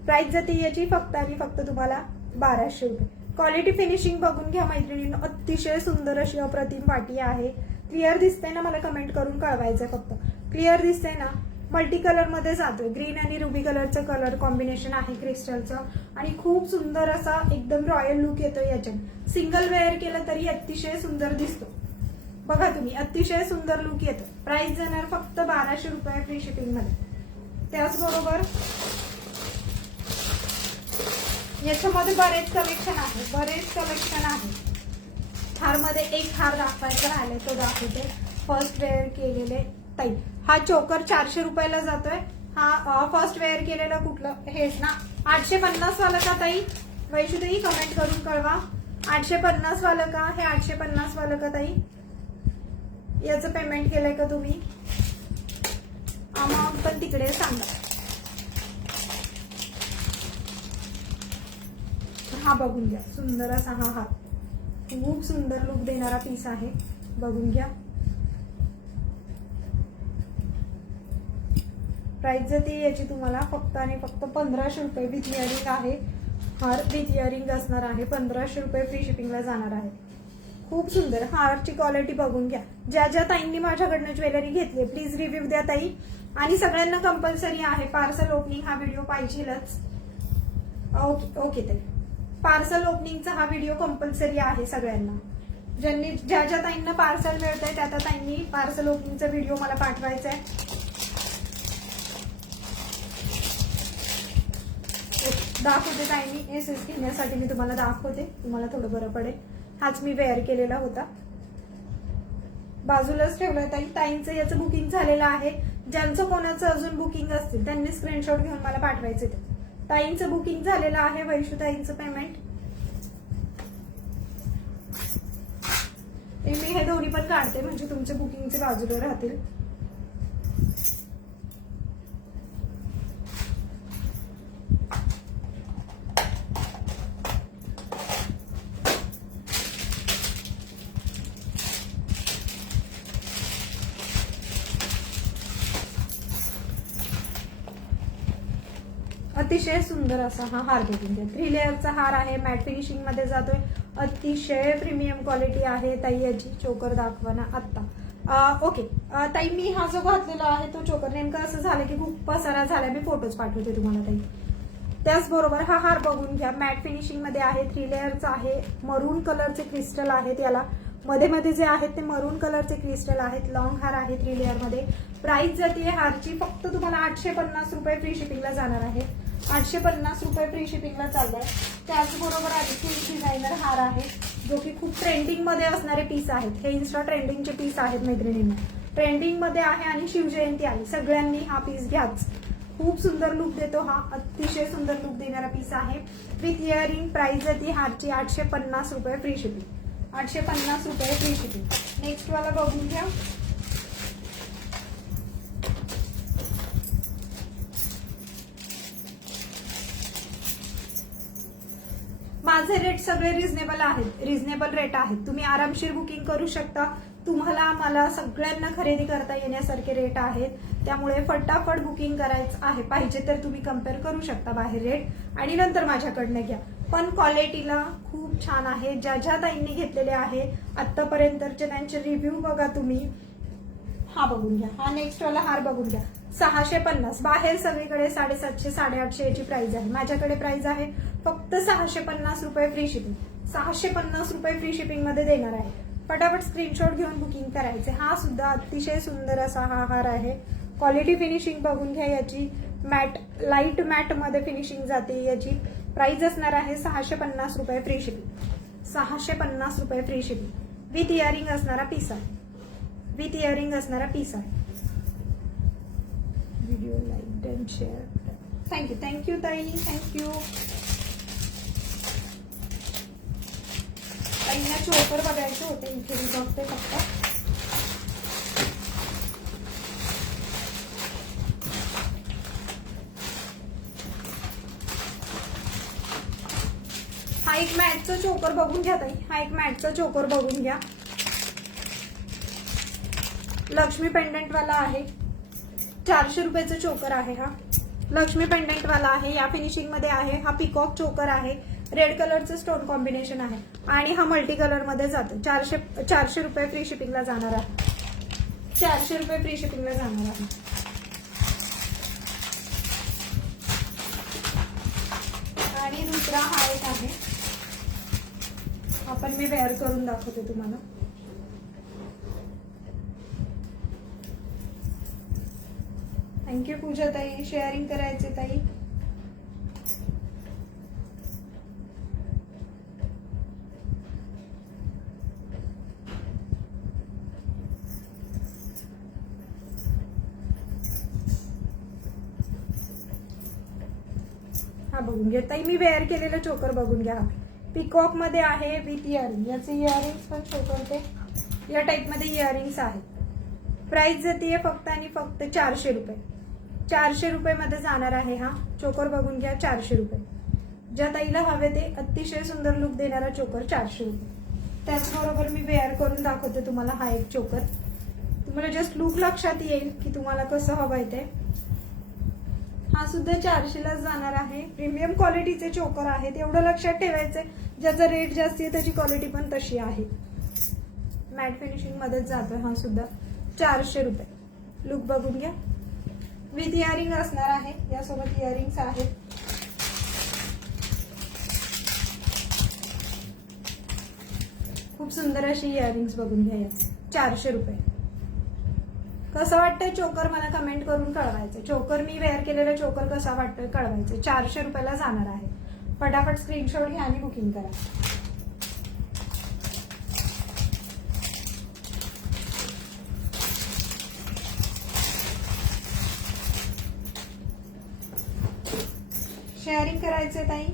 प्राइस जाते याची फक्त आणि फक्त तुम्हाला 1200 रुपये. क्वालिटी फिनिशिंग बघून घ्या मैत्रिणींनो. अतिशय सुंदर अशी अप्रतिम वाटी आहे. क्लिअर दिसते ना? मला कमेंट करून कळवायचंय फक्त. क्लिअर दिसते ना? मल्टी कलर मध्ये जातोय. ग्रीन आणि रुबी कलरचं कलर कॉम्बिनेशन आहे क्रिस्टलचं. आणि खूप सुंदर असा एकदम रॉयल लुक येतो याच्यात. सिंगल वेअर केलं तरी अतिशय सुंदर दिसतो. बघा तुम्ही, अतिशय सुंदर लुक येतो. प्राइस जाणार फक्त 1200 रुपये फ्री शिपिंग मध्ये. त्याचबरोबर याच्यामध्ये बरेच कलेक्शन आहे. हारमध्ये एक हार दाखवायचा राहिले, तो दाखवते. फर्स्ट वेअर केलेले ताई, हा चोकर 400 रुपयाला जातोय. हा फर्स्ट वेअर केलेला कुठलं? हेच ना? 850 वाला का ताई? वैशुताई कमेंट करून कळवा. 850 वाला का? हे 850 वाला का ताई? याचं पेमेंट केलंय का तुम्ही? अमाऊंट पण तिकडे सांगा. हा बघून घ्या. सुंदर असा हा हार. खूप सुंदर लुक देणारा पीस आहे. बघून घ्या. प्राइस जाते याची तुम्हाला फक्त आणि फक्त 1500 रुपये. विथ इयरिंग आहे. हार विथ इयरिंग असणार आहे. 1500 रुपये फ्री शिपिंगला जाणार आहे. खूप सुंदर हारची क्वालिटी बघून घ्या. ज्या ताईंनी माझ्याकडनं ज्वेलरी घेतली प्लीज रिव्ह्यू द्या ताई. आणि सगळ्यांना कंपल्सरी आहे पार्सल ओपनिंग हा व्हिडिओ पाहिजेलच. ओके ताई, पार्सल ओपनिंगचा हा व्हिडिओ कंपल्सरी आहे सगळ्यांना. ज्या ताईंना पार्सल मिळतंय त्या ताईंनी पार्सल ओपनिंगचा व्हिडिओ मला पाठवायचा आहे. दाखवते ताई मी एस घेण्यासाठी मी तुम्हाला दाखवते, तुम्हाला थोडं बरं पडेल. हाच मी वेअर केलेला होता, बाजूलाच ठेवलाय ताई. ताईंचं याचं बुकिंग झालेलं आहे. ज्यांचं कोणाचं अजून बुकिंग असतील त्यांनी स्क्रीनशॉट घेऊन मला पाठवायचे. ताईंचं बुकिंग झालेलं आहे. वैशू ताईंचं पेमेंट मी हे दोन्ही पण काढते म्हणजे तुमचे बुकिंगचे बाजूला राहतील. अतिशय सुंदर असा हा हार बघून घ्या. 3 लेअरचा हार आहे, मॅट फिनिशिंग मध्ये जातोय. अतिशय प्रीमियम क्वालिटी आहे. ताई याची चोकर दाखवा ना आत्ता. ओके ताई, मी हा जो घातलेला आहे तो चोकर नेमका असं झालं की खूप पसारा झाला. मी फोटोज पाठवते तुम्हाला ताई. त्याचबरोबर हा हार बघून घ्या, मॅट फिनिशिंग मध्ये आहे, 3 लेअरचा आहे. मरून कलरचे क्रिस्टल आहेत याला. मध्ये मध्ये जे आहेत ते मरून कलरचे क्रिस्टल आहेत. लॉंग हार आहे 3 लेअर मध्ये. प्राइस जाते हारची फक्त तुम्हाला 850 रुपये फ्री शिपिंगला जाणार आहे. 850 रुपये फ्री शिपिंगला चाललाय. त्याचबरोबर आणखी डिझायनर हार आहे जो की खूप ट्रेंडिंग मध्ये असणारे पीस आहेत. हे इन्स्टा ट्रेंडिंगचे पीस आहेत मैत्रिणींना. ट्रेंडिंग मध्ये आहे आणि शिवजयंती आली, सगळ्यांनी हा पीस घ्याच. खूप सुंदर लुक देतो हा, अतिशय सुंदर लुक देणारा पीस आहे. With earring. प्राइस जाते हारची 850 रुपये फ्री शिपिंग. 850 रुपये फ्री शिपिंग. नेक्स्ट वाला बघून घ्या. माझे रेट सगळे रिझनेबल आहेत, रिझनेबल रेट आहेत. तुम्ही आरामशीर बुकिंग करू शकता. तुम्हाला मला सगळ्यांना खरेदी करता येण्यासारखे रेट आहेत. त्यामुळे फटाफट बुकिंग करायचं आहे. पाहिजे तर तुम्ही कम्पेअर करू शकता बाहेर रेट आणि नंतर माझ्याकडनं घ्या. पण क्वालिटीला खूप छान आहे. ज्या ज्या ताईंनी घेतलेले आहे आतापर्यंतचे त्यांचे रिव्ह्यू बघा तुम्ही. हा बघून घ्या. हा नेक्स्ट वाला हार बघून घ्या. 650. बाहेर सगळीकडे 750 850 याची प्राइस आहे. माझ्याकडे प्राइस आहे फक्त 650 रुपये फ्री शिपिंग. 650 रुपये फ्री शिपिंग मध्ये देणार आहे. फटाफट स्क्रीनशॉट घेऊन बुकिंग करायचे. हा सुद्धा अतिशय सुंदर असा हा हार आहे. क्वालिटी फिनिशिंग बघून घ्या याची. मॅट, लाईट मॅट मध्ये फिनिशिंग जाते याची. प्राइस असणार आहे 650 रुपये फ्री शिपिंग. 650 रुपये फ्री शिपिंग. विथ इयरिंग असणारा पीस आहे. विथ इयरिंग असणारा पीस आहे. Video like and share. Thank you thank you ताई, थँक्यू. ताईंना चोकर बघायचे होते, इथे मी बघते फक्त. हा एक मॅटचा चोकर बघून घ्या ताई. हा एक मॅटचा चोकर बघून घ्या. लक्ष्मी पेंडंट वाला आहे. 400 रुपयाचा चोकर आहे हा. लक्ष्मी पेंडंट वाला आहे. या फिनिशिंग मध्ये आहे. हा पिकॉक चोकर आहे. रेड कलरचं स्टोन कॉम्बिनेशन आहे आणि हा मल्टी कलर मध्ये जातो. 400 रुपये फ्री शिपिंगला जाणार आहे. 400 रुपये फ्री शिपिंगला जाणार आहे. आणि दुसरा हा एक आहे. हा पण मी वेअर करून दाखवते तुम्हाला. थँक्यू पूजा ताई, शेअरिंग करायचे ताई. हा बघून घ्या ताई, मी वेअर केलेलं चोकर बघून घ्या. पिकॉक मध्ये आहे विथ इयरिंग. याचे इयरिंग्स पण शो करते. या टाइप मध्ये इयरिंग्स आहेत. प्राइस जाते फक्त आणि फक्त 400 रुपये. 400 रुपये मध्ये जाणार आहे हा चोकर बघून घ्या. 400 रुपये. ज्या ताईला हवे ते अतिशय सुंदर लुक देणारा चोकर 400 रुपये. त्याचबरोबर मी वेअर करून दाखवते तुम्हाला हा एक चोकर. तुम्हाला जस्ट लुक लक्षात येईल की तुम्हाला कसं हवंय ते. हा सुद्धा 400 लाच जाणार आहे. प्रीमियम क्वालिटीचे चोकर आहेत, एवढं लक्षात ठेवायचंय. ज्याचा रेट जास्ती आहे त्याची क्वालिटी पण तशी आहे. मॅट फिनिशिंग मध्येच जातोय हा सुद्धा. 400 रुपये. लुक बघून घ्या. विथ इयरिंग असणार आहे. यासोबत इयरिंग्स आहेत. खूप सुंदर अशी इयरिंग्स बघून घ्या. 400 रुपये. कसं वाटतंय चोकर मला कमेंट करून कळवायचं. चोकर मी वेअर केलेला चोकर कसा वाटतोय कळवायचं. 400 रुपयाला जाणार आहे. फटाफट स्क्रीनशॉट घ्या आणि बुकिंग करा. शेअरिंग करायचंय ताई.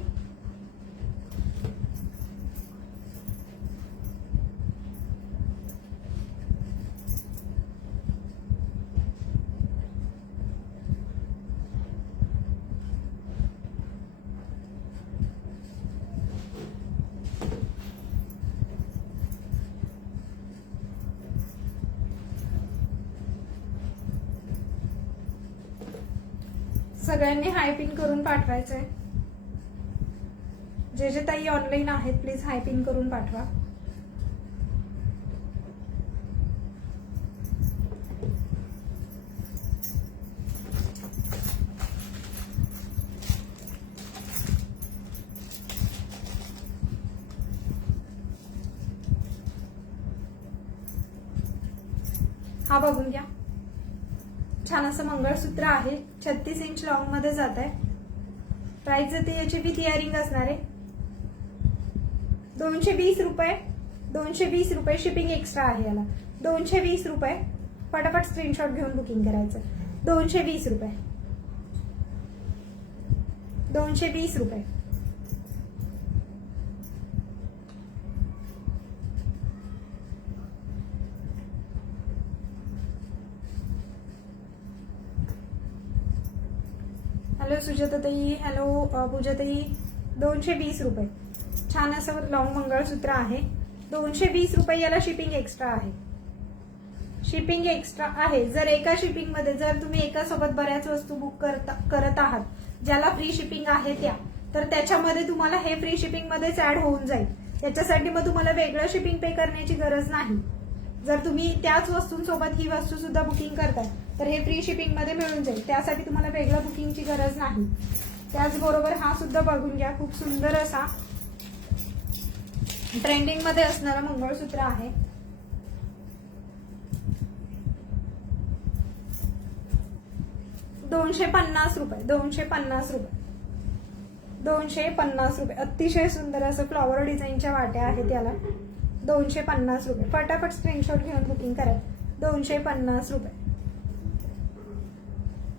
सगळ्यांनी हाय पिन करून पाठवायचंय. जे जे ताई ऑनलाईन आहेत प्लीज हाय पिन करून पाठवा. हा बघून घ्या. छान असं मंगळसूत्र आहे. 36 इंच लॉंग मध्ये जात आहे. प्राइस जाते याची विथ इयरिंग असणार आहे 220 रुपये. 220 रुपये शिपिंग एक्स्ट्रा आहे याला. 220 रुपये. फटाफट स्क्रीनशॉट घेऊन बुकिंग करायचं. 220 रुपये. 220 रुपये. हॅलो सुजाताताई. हॅलो पूजाताई. 220 रुपये. छान असं लॉंग मंगळसूत्र आहे. 220 रुपये. याला शिपिंग एक्स्ट्रा आहे. शिपिंग एक्स्ट्रा आहे. जर एका शिपिंग मध्ये जर तुम्ही एका सोबत बऱ्याच वस्तू बुक करत आहात ज्याला फ्री शिपिंग आहे त्या, तर त्याच्यामध्ये तुम्हाला हे फ्री शिपिंग मध्येच ऍड होऊन जाईल. त्याच्यासाठी मग तुम्हाला वेगळं शिपिंग पे करण्याची गरज नाही. जर तुम्ही त्याच वस्तूंसोबत ही वस्तू सुद्धा बुकिंग करताय तर हे फ्री शिपिंग मध्ये मिळून जाईल. त्यासाठी तुम्हाला वेगळं बुकिंगची गरज नाही. त्याचबरोबर हा सुद्धा बघून घ्या. खूप सुंदर असा ट्रेंडिंग मध्ये असणारा मंगळसूत्र आहे. $250 रुपये. 250 रुपये. 250 रुपये. अतिशय सुंदर असं फ्लॉवर डिझाईनच्या वाट्या आहेत याला. 250 रुपये. फटाफट स्क्रीनशॉट घेऊन बुकिंग करा. 250 रुपये.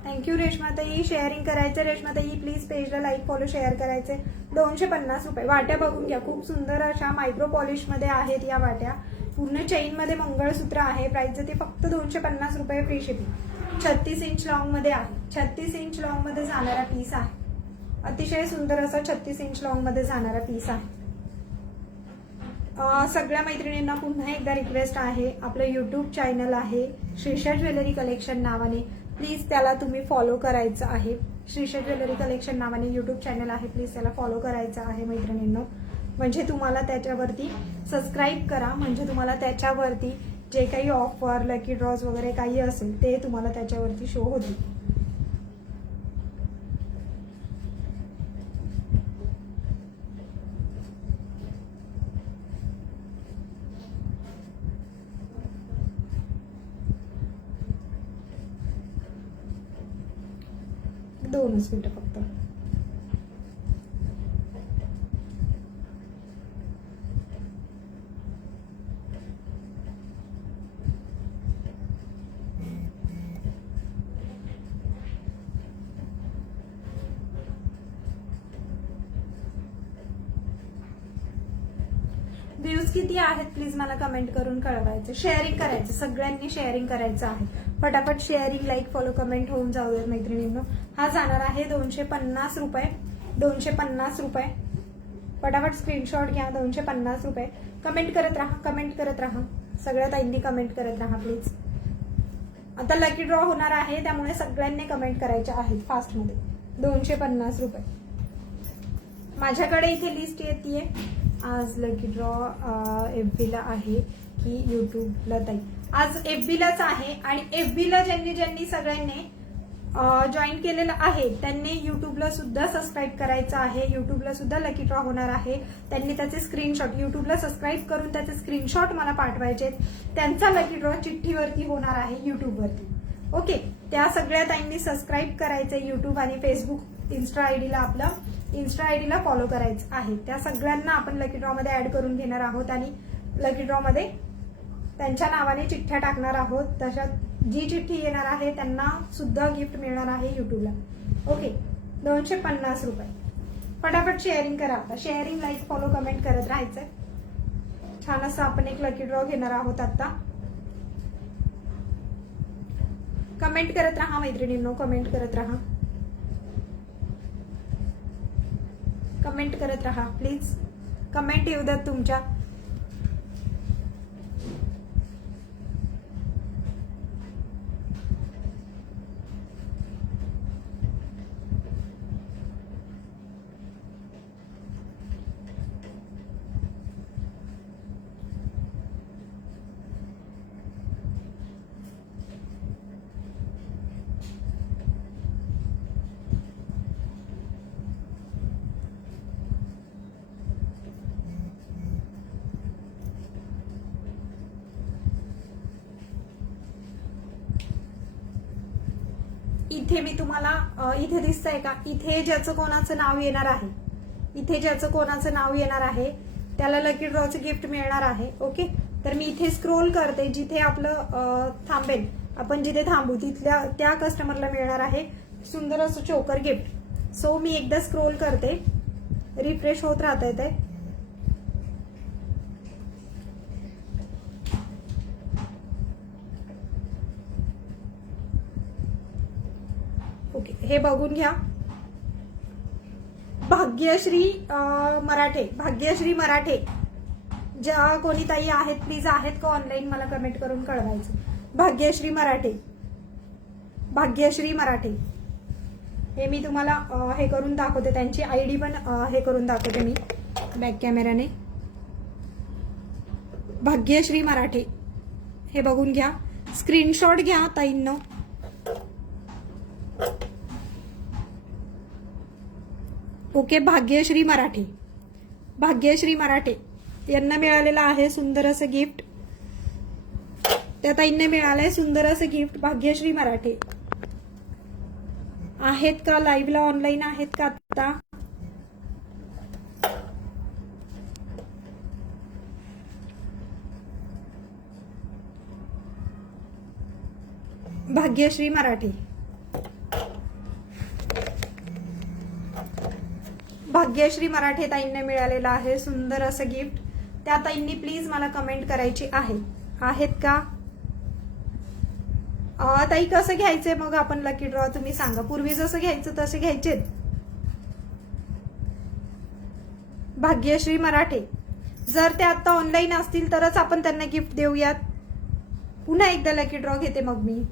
थँक्यू रेश्माताई. शेअरिंग करायचं रेश्माताई. प्लीज पेजला लाईक फॉलो शेअर करायचे. 250 रुपये. वाट्या बघून घ्या. खूप सुंदर अशा मायक्रो पॉलिश मध्ये आहेत या वाट्या. पूर्ण चेन मध्ये मंगळसूत्र आहे. प्राइस ते फक्त 250 रुपये. Free shipping. 36 इंच लॉंग मध्ये आहे. 36 इंच लॉंग मध्ये जाणारा पीस आहे. अतिशय सुंदर असा 36 इंच लॉंग मध्ये जाणारा पीस आहे. सगळ्या मैत्रिणींना पुन्हा एकदा रिक्वेस्ट आहे. आपलं युट्यूब चॅनल आहे श्रीषा ज्वेलरी कलेक्शन नावाने. प्लीज त्याला तुम्ही फॉलो करायचं आहे. श्रीषा ज्वेलरी कलेक्शन नावाने युट्यूब चॅनल आहे. प्लीज त्याला फॉलो करायचं आहे मैत्रिणींनो. म्हणजे तुम्हाला त्याच्यावरती सबस्क्राईब करा. म्हणजे तुम्हाला त्याच्यावरती जे काही ऑफर लकी ड्रॉज वगैरे काही असेल ते तुम्हाला त्याच्यावरती शो होतील. दोनच मिनिटं फक्त. व्ह्यूज किती आहेत प्लीज मला कमेंट करून कळवायचं. शेअरिंग करायचं. सगळ्यांनी शेअरिंग करायचं आहे. फटाफट शेअरिंग लाईक फॉलो कमेंट होऊन जाऊ देत मैत्रिणींनो. हा जाणार आहे 250 रुपये. 250 रुपये. फटाफट स्क्रीनशॉट घ्या. 250 रुपये. कमेंट करत राहा. कमेंट करत राहा. सगळ्या ताईंनी कमेंट करत राहा प्लीज. आता लकी ड्रॉ होणार आहे त्यामुळे सगळ्यांनी कमेंट करायच्या आहेत फास्ट मध्ये. 250 रुपये. माझ्याकडे इथे लिस्ट येते. आज लकी ड्रॉ FB ला आहे की युट्यूबला ताई? आज FB लाच आहे. आणि FB ला ज्यांनी सगळ्यांनी जॉईन केलेलं आहे त्यांनी युट्यूबला सुद्धा सबस्क्राईब करायचं आहे. युट्यूबला सुद्धा लकी ड्रॉ होणार आहे. त्यांनी त्याचे स्क्रीनशॉट युट्यूबला सबस्क्राईब करून त्याचे स्क्रीनशॉट मला पाठवायचे. त्यांचा लकी ड्रॉ चिठ्ठीवरती होणार आहे युट्यूबवरती. ओके, त्या सगळ्या ताईंनी सबस्क्राईब करायचंय युट्यूब आणि फेसबुक इन्स्टा आयडीला, आपलं इन्स्टा आयडीला फॉलो करायचं आहे. त्या सगळ्यांना आपण लकी ड्रॉ मध्ये ऍड करून घेणार आहोत आणि लकी ड्रॉ मध्ये त्यांच्या नावाने चिठ्ठ्या टाकणार आहोत. तशात जी चिठ्ठी येणार आहे त्यांना सुद्धा गिफ्ट मिळणार आहे युट्यूबला. ओके, 250 रुपये. फटाफट शेअरिंग करा. आता शेअरिंग, लाईक, फॉलो, कमेंट करत राहायचंय. छान असं आपण एक लकी ड्रॉ घेणार आहोत आता. कमेंट करत राहा मैत्रिणींनो, कमेंट करत राहा, कमेंट करत राहा प्लीज. कमेंट येऊ द्या तुमच्या. इथे मी तुम्हाला इथे दिसतंय का, इथे ज्याचं कोणाचं नाव येणार आहे, इथे ज्याचं कोणाचं नाव येणार आहे त्याला लकी ड्रॉचं गिफ्ट मिळणार आहे. ओके, तर मी इथे स्क्रोल करते, जिथे आपलं थांबेल, आपण जिथे थांबू तिथल्या त्या कस्टमरला मिळणार आहे सुंदर असं चोकर गिफ्ट. सो मी एकदा स्क्रोल करते, रिफ्रेश होत राहतंय ते. ओके, हे बघून घ्या. भाग्यश्री मराठे, भाग्यश्री मराठे ज्या कोणी ताई आहेत प्लीज आहेत का ऑनलाईन मला कमेंट करून कळवायचं. भाग्यश्री मराठे, भाग्यश्री मराठे हे मी तुम्हाला हे करून दाखवते, त्यांची आयडी पण हे करून दाखवते मी बॅक कॅमेराने. भाग्यश्री मराठे हे बघून घ्या, स्क्रीनशॉट घ्या ताईंनो. ओके, भाग्यश्री मराठे, भाग्यश्री मराठे यांना मिळालेलं आहे सुंदर असं गिफ्ट. त्या ताईंना मिळालंय सुंदर असं गिफ्ट. भाग्यश्री मराठे आहेत का लाईव्हला, ऑनलाईन आहेत का आता? भाग्यश्री मराठे, भाग्यश्री मराठे ताईंना मिळालेलं आहे सुंदर असं गिफ्ट. त्या ताईंनी प्लीज मला कमेंट करायची आहे, आहेत का? ताई कसं घ्यायचंय मग आपण लकी ड्रॉ तुम्ही सांगा. पूर्वी जसं घ्यायचं तसे घ्यायचे. भाग्यश्री मराठे जर ते आता ऑनलाईन असतील तरच आपण त्यांना गिफ्ट देऊयात. पुन्हा एकदा लकी ड्रॉ घेते मग मी.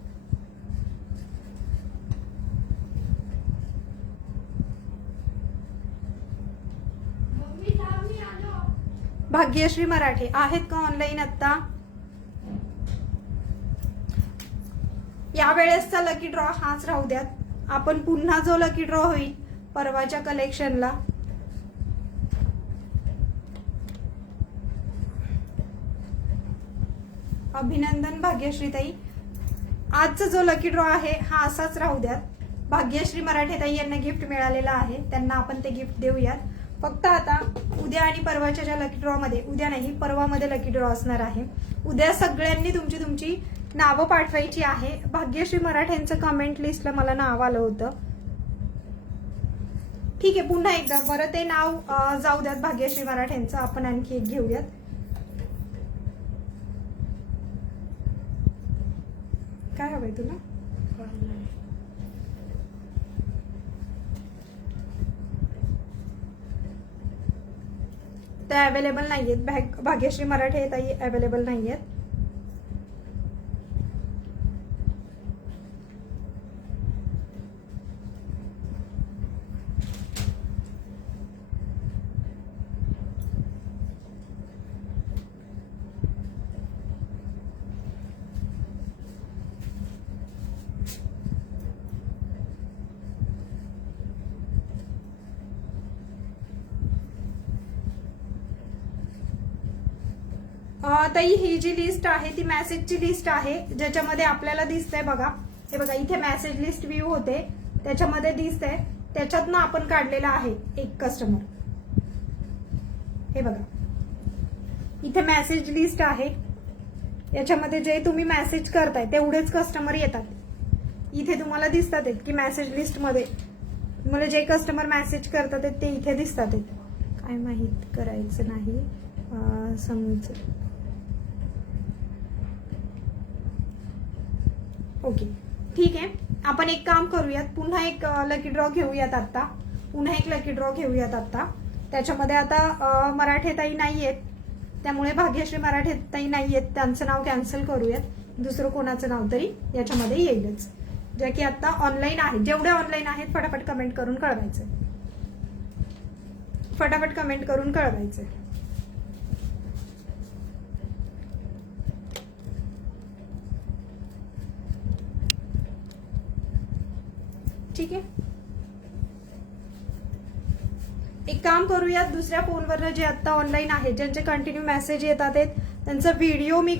भाग्यश्री मराठे आहेत का ऑनलाईन आता? या वेळेसचा लकी ड्रॉ हाच राहू द्यात. आपण पुन्हा जो लकी ड्रॉ होईल परवाच्या कलेक्शनला, अभिनंदन भाग्यश्री ताई. आजचा जो लकी ड्रॉ आहे हा असाच राहू द्यात. भाग्यश्री मराठे ताई यांना गिफ्ट मिळालेलं आहे, त्यांना आपण ते गिफ्ट देऊयात. फक्त आता उद्या आणि परवाच्या ज्या लकी ड्रॉ मध्ये, उद्या नाही परवामध्ये लकी ड्रॉ असणार आहे. उद्या सगळ्यांनी तुमची तुमची नावं पाठवायची आहे. भाग्यश्री मराठ्यांचं कमेंट लिस्टला मला नाव आलं होतं. ठीक आहे, पुन्हा एकदा बरं ते नाव जाऊ द्यात भाग्यश्री मराठ्यांचं. आपण आणखी एक घेऊयात. काय हवंय तुला? ते अवेलेबल नाहीयेत. भाग्यश्री मराठे ताई अवेलेबल नाहीयेत. ताई ही जी लिस्ट आहे ती मेसेजची लिस्ट आहे, ज्याच्यामध्ये आपल्याला दिसतंय बघा, हे बघा इथे मेसेज लिस्ट व्ह्यू होते, त्याच्यामध्ये दिसतंय, त्याच्यातनं आपण काढलेला आहे एक कस्टमर. हे बघा इथे मेसेज लिस्ट आहे, याच्यामध्ये जे तुम्ही मेसेज करताय तेवढेच कस्टमर येतात. इथे तुम्हाला दिसतात की मेसेज लिस्ट मध्ये तुम्हाला जे कस्टमर मेसेज करतात ते इथे दिसतात. काय माहित करायचं नाही समज. ओके ठीक आहे, आपण एक काम करूयात, पुन्हा एक लकी ड्रॉ घेऊयात आता, पुन्हा एक लकी ड्रॉ घेऊयात आता. त्याच्यामध्ये आता मराठेताई नाहीयेत, त्यामुळे भाग्यश्री मराठेताई नाहीयेत, त्यांचं नाव कॅन्सल करूयात. दुसरं कोणाचं नाव तरी याच्यामध्ये येईलच, ज्या की आता ऑनलाईन आहेत. जेवढे ऑनलाईन आहेत फटाफट कमेंट करून कळवायचं, फटाफट कमेंट करून कळवायचं. ठीक आहे, एक काम करूयात, दुसऱ्या फोनवर जे आता ऑनलाईन आहेत, ज्यांचे कंटिन्यू मेसेज येतात त्यांचा व्हिडिओ मी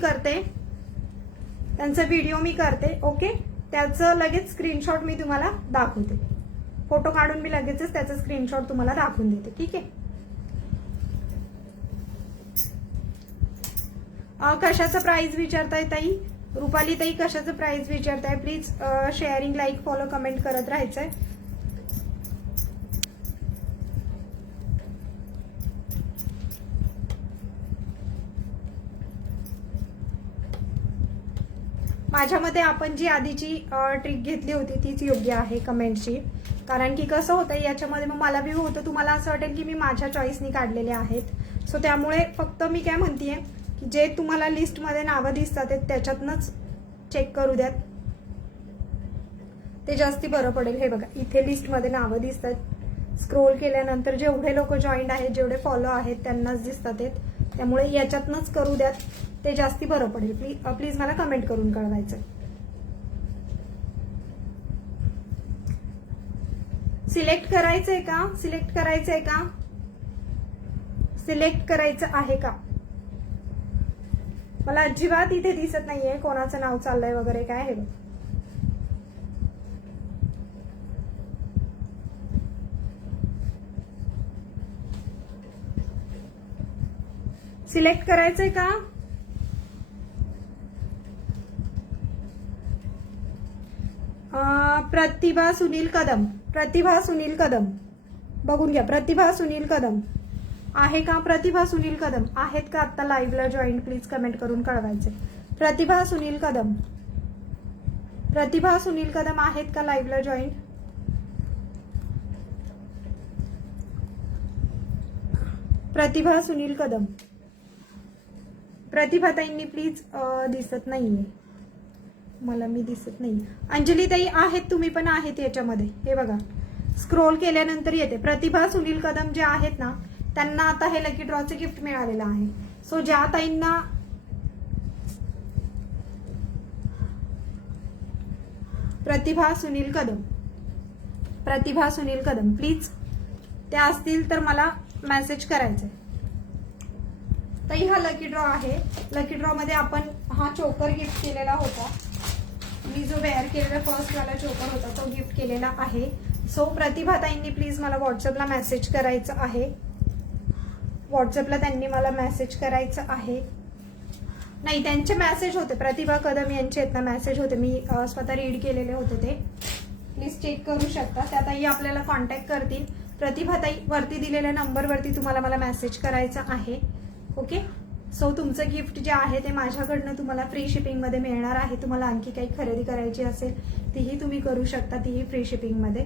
करते. ओके, त्याचं लगेच स्क्रीनशॉट मी तुम्हाला दाखवते, फोटो काढून मी लगेचच त्याचा स्क्रीनशॉट तुम्हाला दाखवून देते. ठीक आहे, कशाचं प्राइस विचारताय ताई? रुपाली ताई कशाचं प्राइस विचारताय? Please sharing, like, follow, comment करत राहायचंय. माझ्या मते आपण जी आधीची ट्रिक घेतली होती तीच योग्य आहे कमेंटची, कारण की कसं होतं याच्यामध्ये मग मला व्ह्यू होतं, तुम्हाला असं वाटेल की मी माझ्या चॉईसनी काढलेले आहेत. सो त्यामुळे फक्त मी काय म्हणतेय की जे तुम्हाला लिस्टमध्ये नावं दिसतात त्याच्यातनंच चेक करू द्यात, ते जास्ती बरं पडेल. हे बघा इथे लिस्टमध्ये नावं दिसतात, स्क्रोल केल्यानंतर जेवढे लोक जॉईंट आहेत, जेवढे फॉलो आहेत त्यांनाच दिसतात, त्यामुळे याच्यातनंच करू द्यात, ते जास्ती बरं पडेल. प्लीज मला कमेंट करून कळवायचं. सिलेक्ट करायचंय का? सिलेक्ट करायचंय का? सिलेक्ट करायचं आहे का? मला अजिबात इथे दिसत नाहीये कोणाचं नाव चाललंय वगैरे काय. हे बघ सिलेक्ट करायचंय का? प्रतिभा सुनील कदम, प्रतिभा सुनील कदम बघून घ्या. प्रतिभा सुनील कदम आहे का? प्रतिभा सुनील कदम आहेत का आता लाईव्हला जॉईन? प्लीज कमेंट करून कळवायचे. प्रतिभा सुनील कदम, प्रतिभा सुनील कदम आहेत का लाईव्हला जॉईन? प्रतिभा सुनील कदम, प्रतिभा ताईंनी प्लीज दिसत नाहीये मला, मी दिसत नाही. अंजली ताई आहेत, तुम्ही पण आहेत याच्यामध्ये. हे बघा स्क्रोल केल्यानंतर येते. प्रतिभा सुनील कदम जे आहेत ना त्यांना आता हे लकी ड्रॉचे गिफ्ट मिळालेलं आहे. सो ज्या ताईंना प्रतिभा सुनील कदम, प्रतिभा सुनील कदम प्लीज त्या असतील तर मला मेसेज करायचंय. ताई हा लकी ड्रॉ आहे. लकी ड्रॉ मध्ये आपण हा चोकर गिफ्ट केलेला होता, मी जो वेअर केलेला फर्स्ट वाला चोकर होता तो गिफ्ट केलेला आहे. सो प्रतिभा ताईंनी प्लीज मला व्हॉट्सअपला मेसेज करायचं आहे. व्हॉट्सअपला त्यांनी मला मेसेज करायचं आहे. नाही त्यांचे मेसेज होते, प्रतिभा कदम यांचे आहेत ना मेसेज होते, मी स्वतः रीड केलेले होते ते. प्लीज चेक करू शकता. त्या ताई आपल्याला कॉन्टॅक्ट करतील. प्रतिभा ताई वरती दिलेल्या नंबरवरती तुम्हाला मला मेसेज करायचा आहे. ओके, सो तुमचं गिफ्ट जे आहे ते माझ्याकडनं तुम्हाला फ्री शिपिंगमध्ये मिळणार आहे. तुम्हाला आणखी काही खरेदी करायची असेल तीही तुम्ही करू शकता, तीही फ्री शिपिंगमध्ये.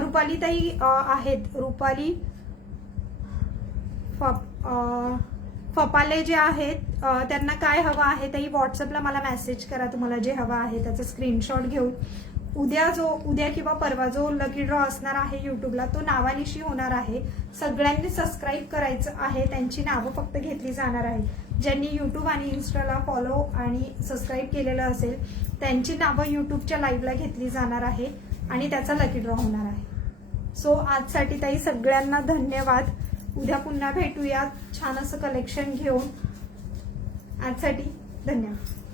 रुपाली ताई आहेत, रुपाली फपाले जे आहेत त्यांना काय हवं आहे ताई व्हॉट्सअपला मला मेसेज करा. तुम्हाला जे हवं आहे त्याचा स्क्रीनशॉट घेऊन उद्या किंवा परवा जो लकी ड्रॉ असणार आहे युट्यूबला तो नावानिशी होणार आहे. सगळ्यांनी सबस्क्राईब करायचं आहे, त्यांची नावं फक्त घेतली जाणार आहेत. ज्यांनी युट्यूब आणि इन्स्टाला फॉलो आणि सबस्क्राईब केलेलं असेल त्यांची नावं युट्यूबच्या लाईव्हला घेतली जाणार आहे आणि त्याचा लकी ड्रॉ होणार आहे. सो आजसाठी ताई सगळ्यांना धन्यवाद. उद्या पुन्हा भेटूयात छान असं कलेक्शन घेऊन. आजसाठी धन्यवाद.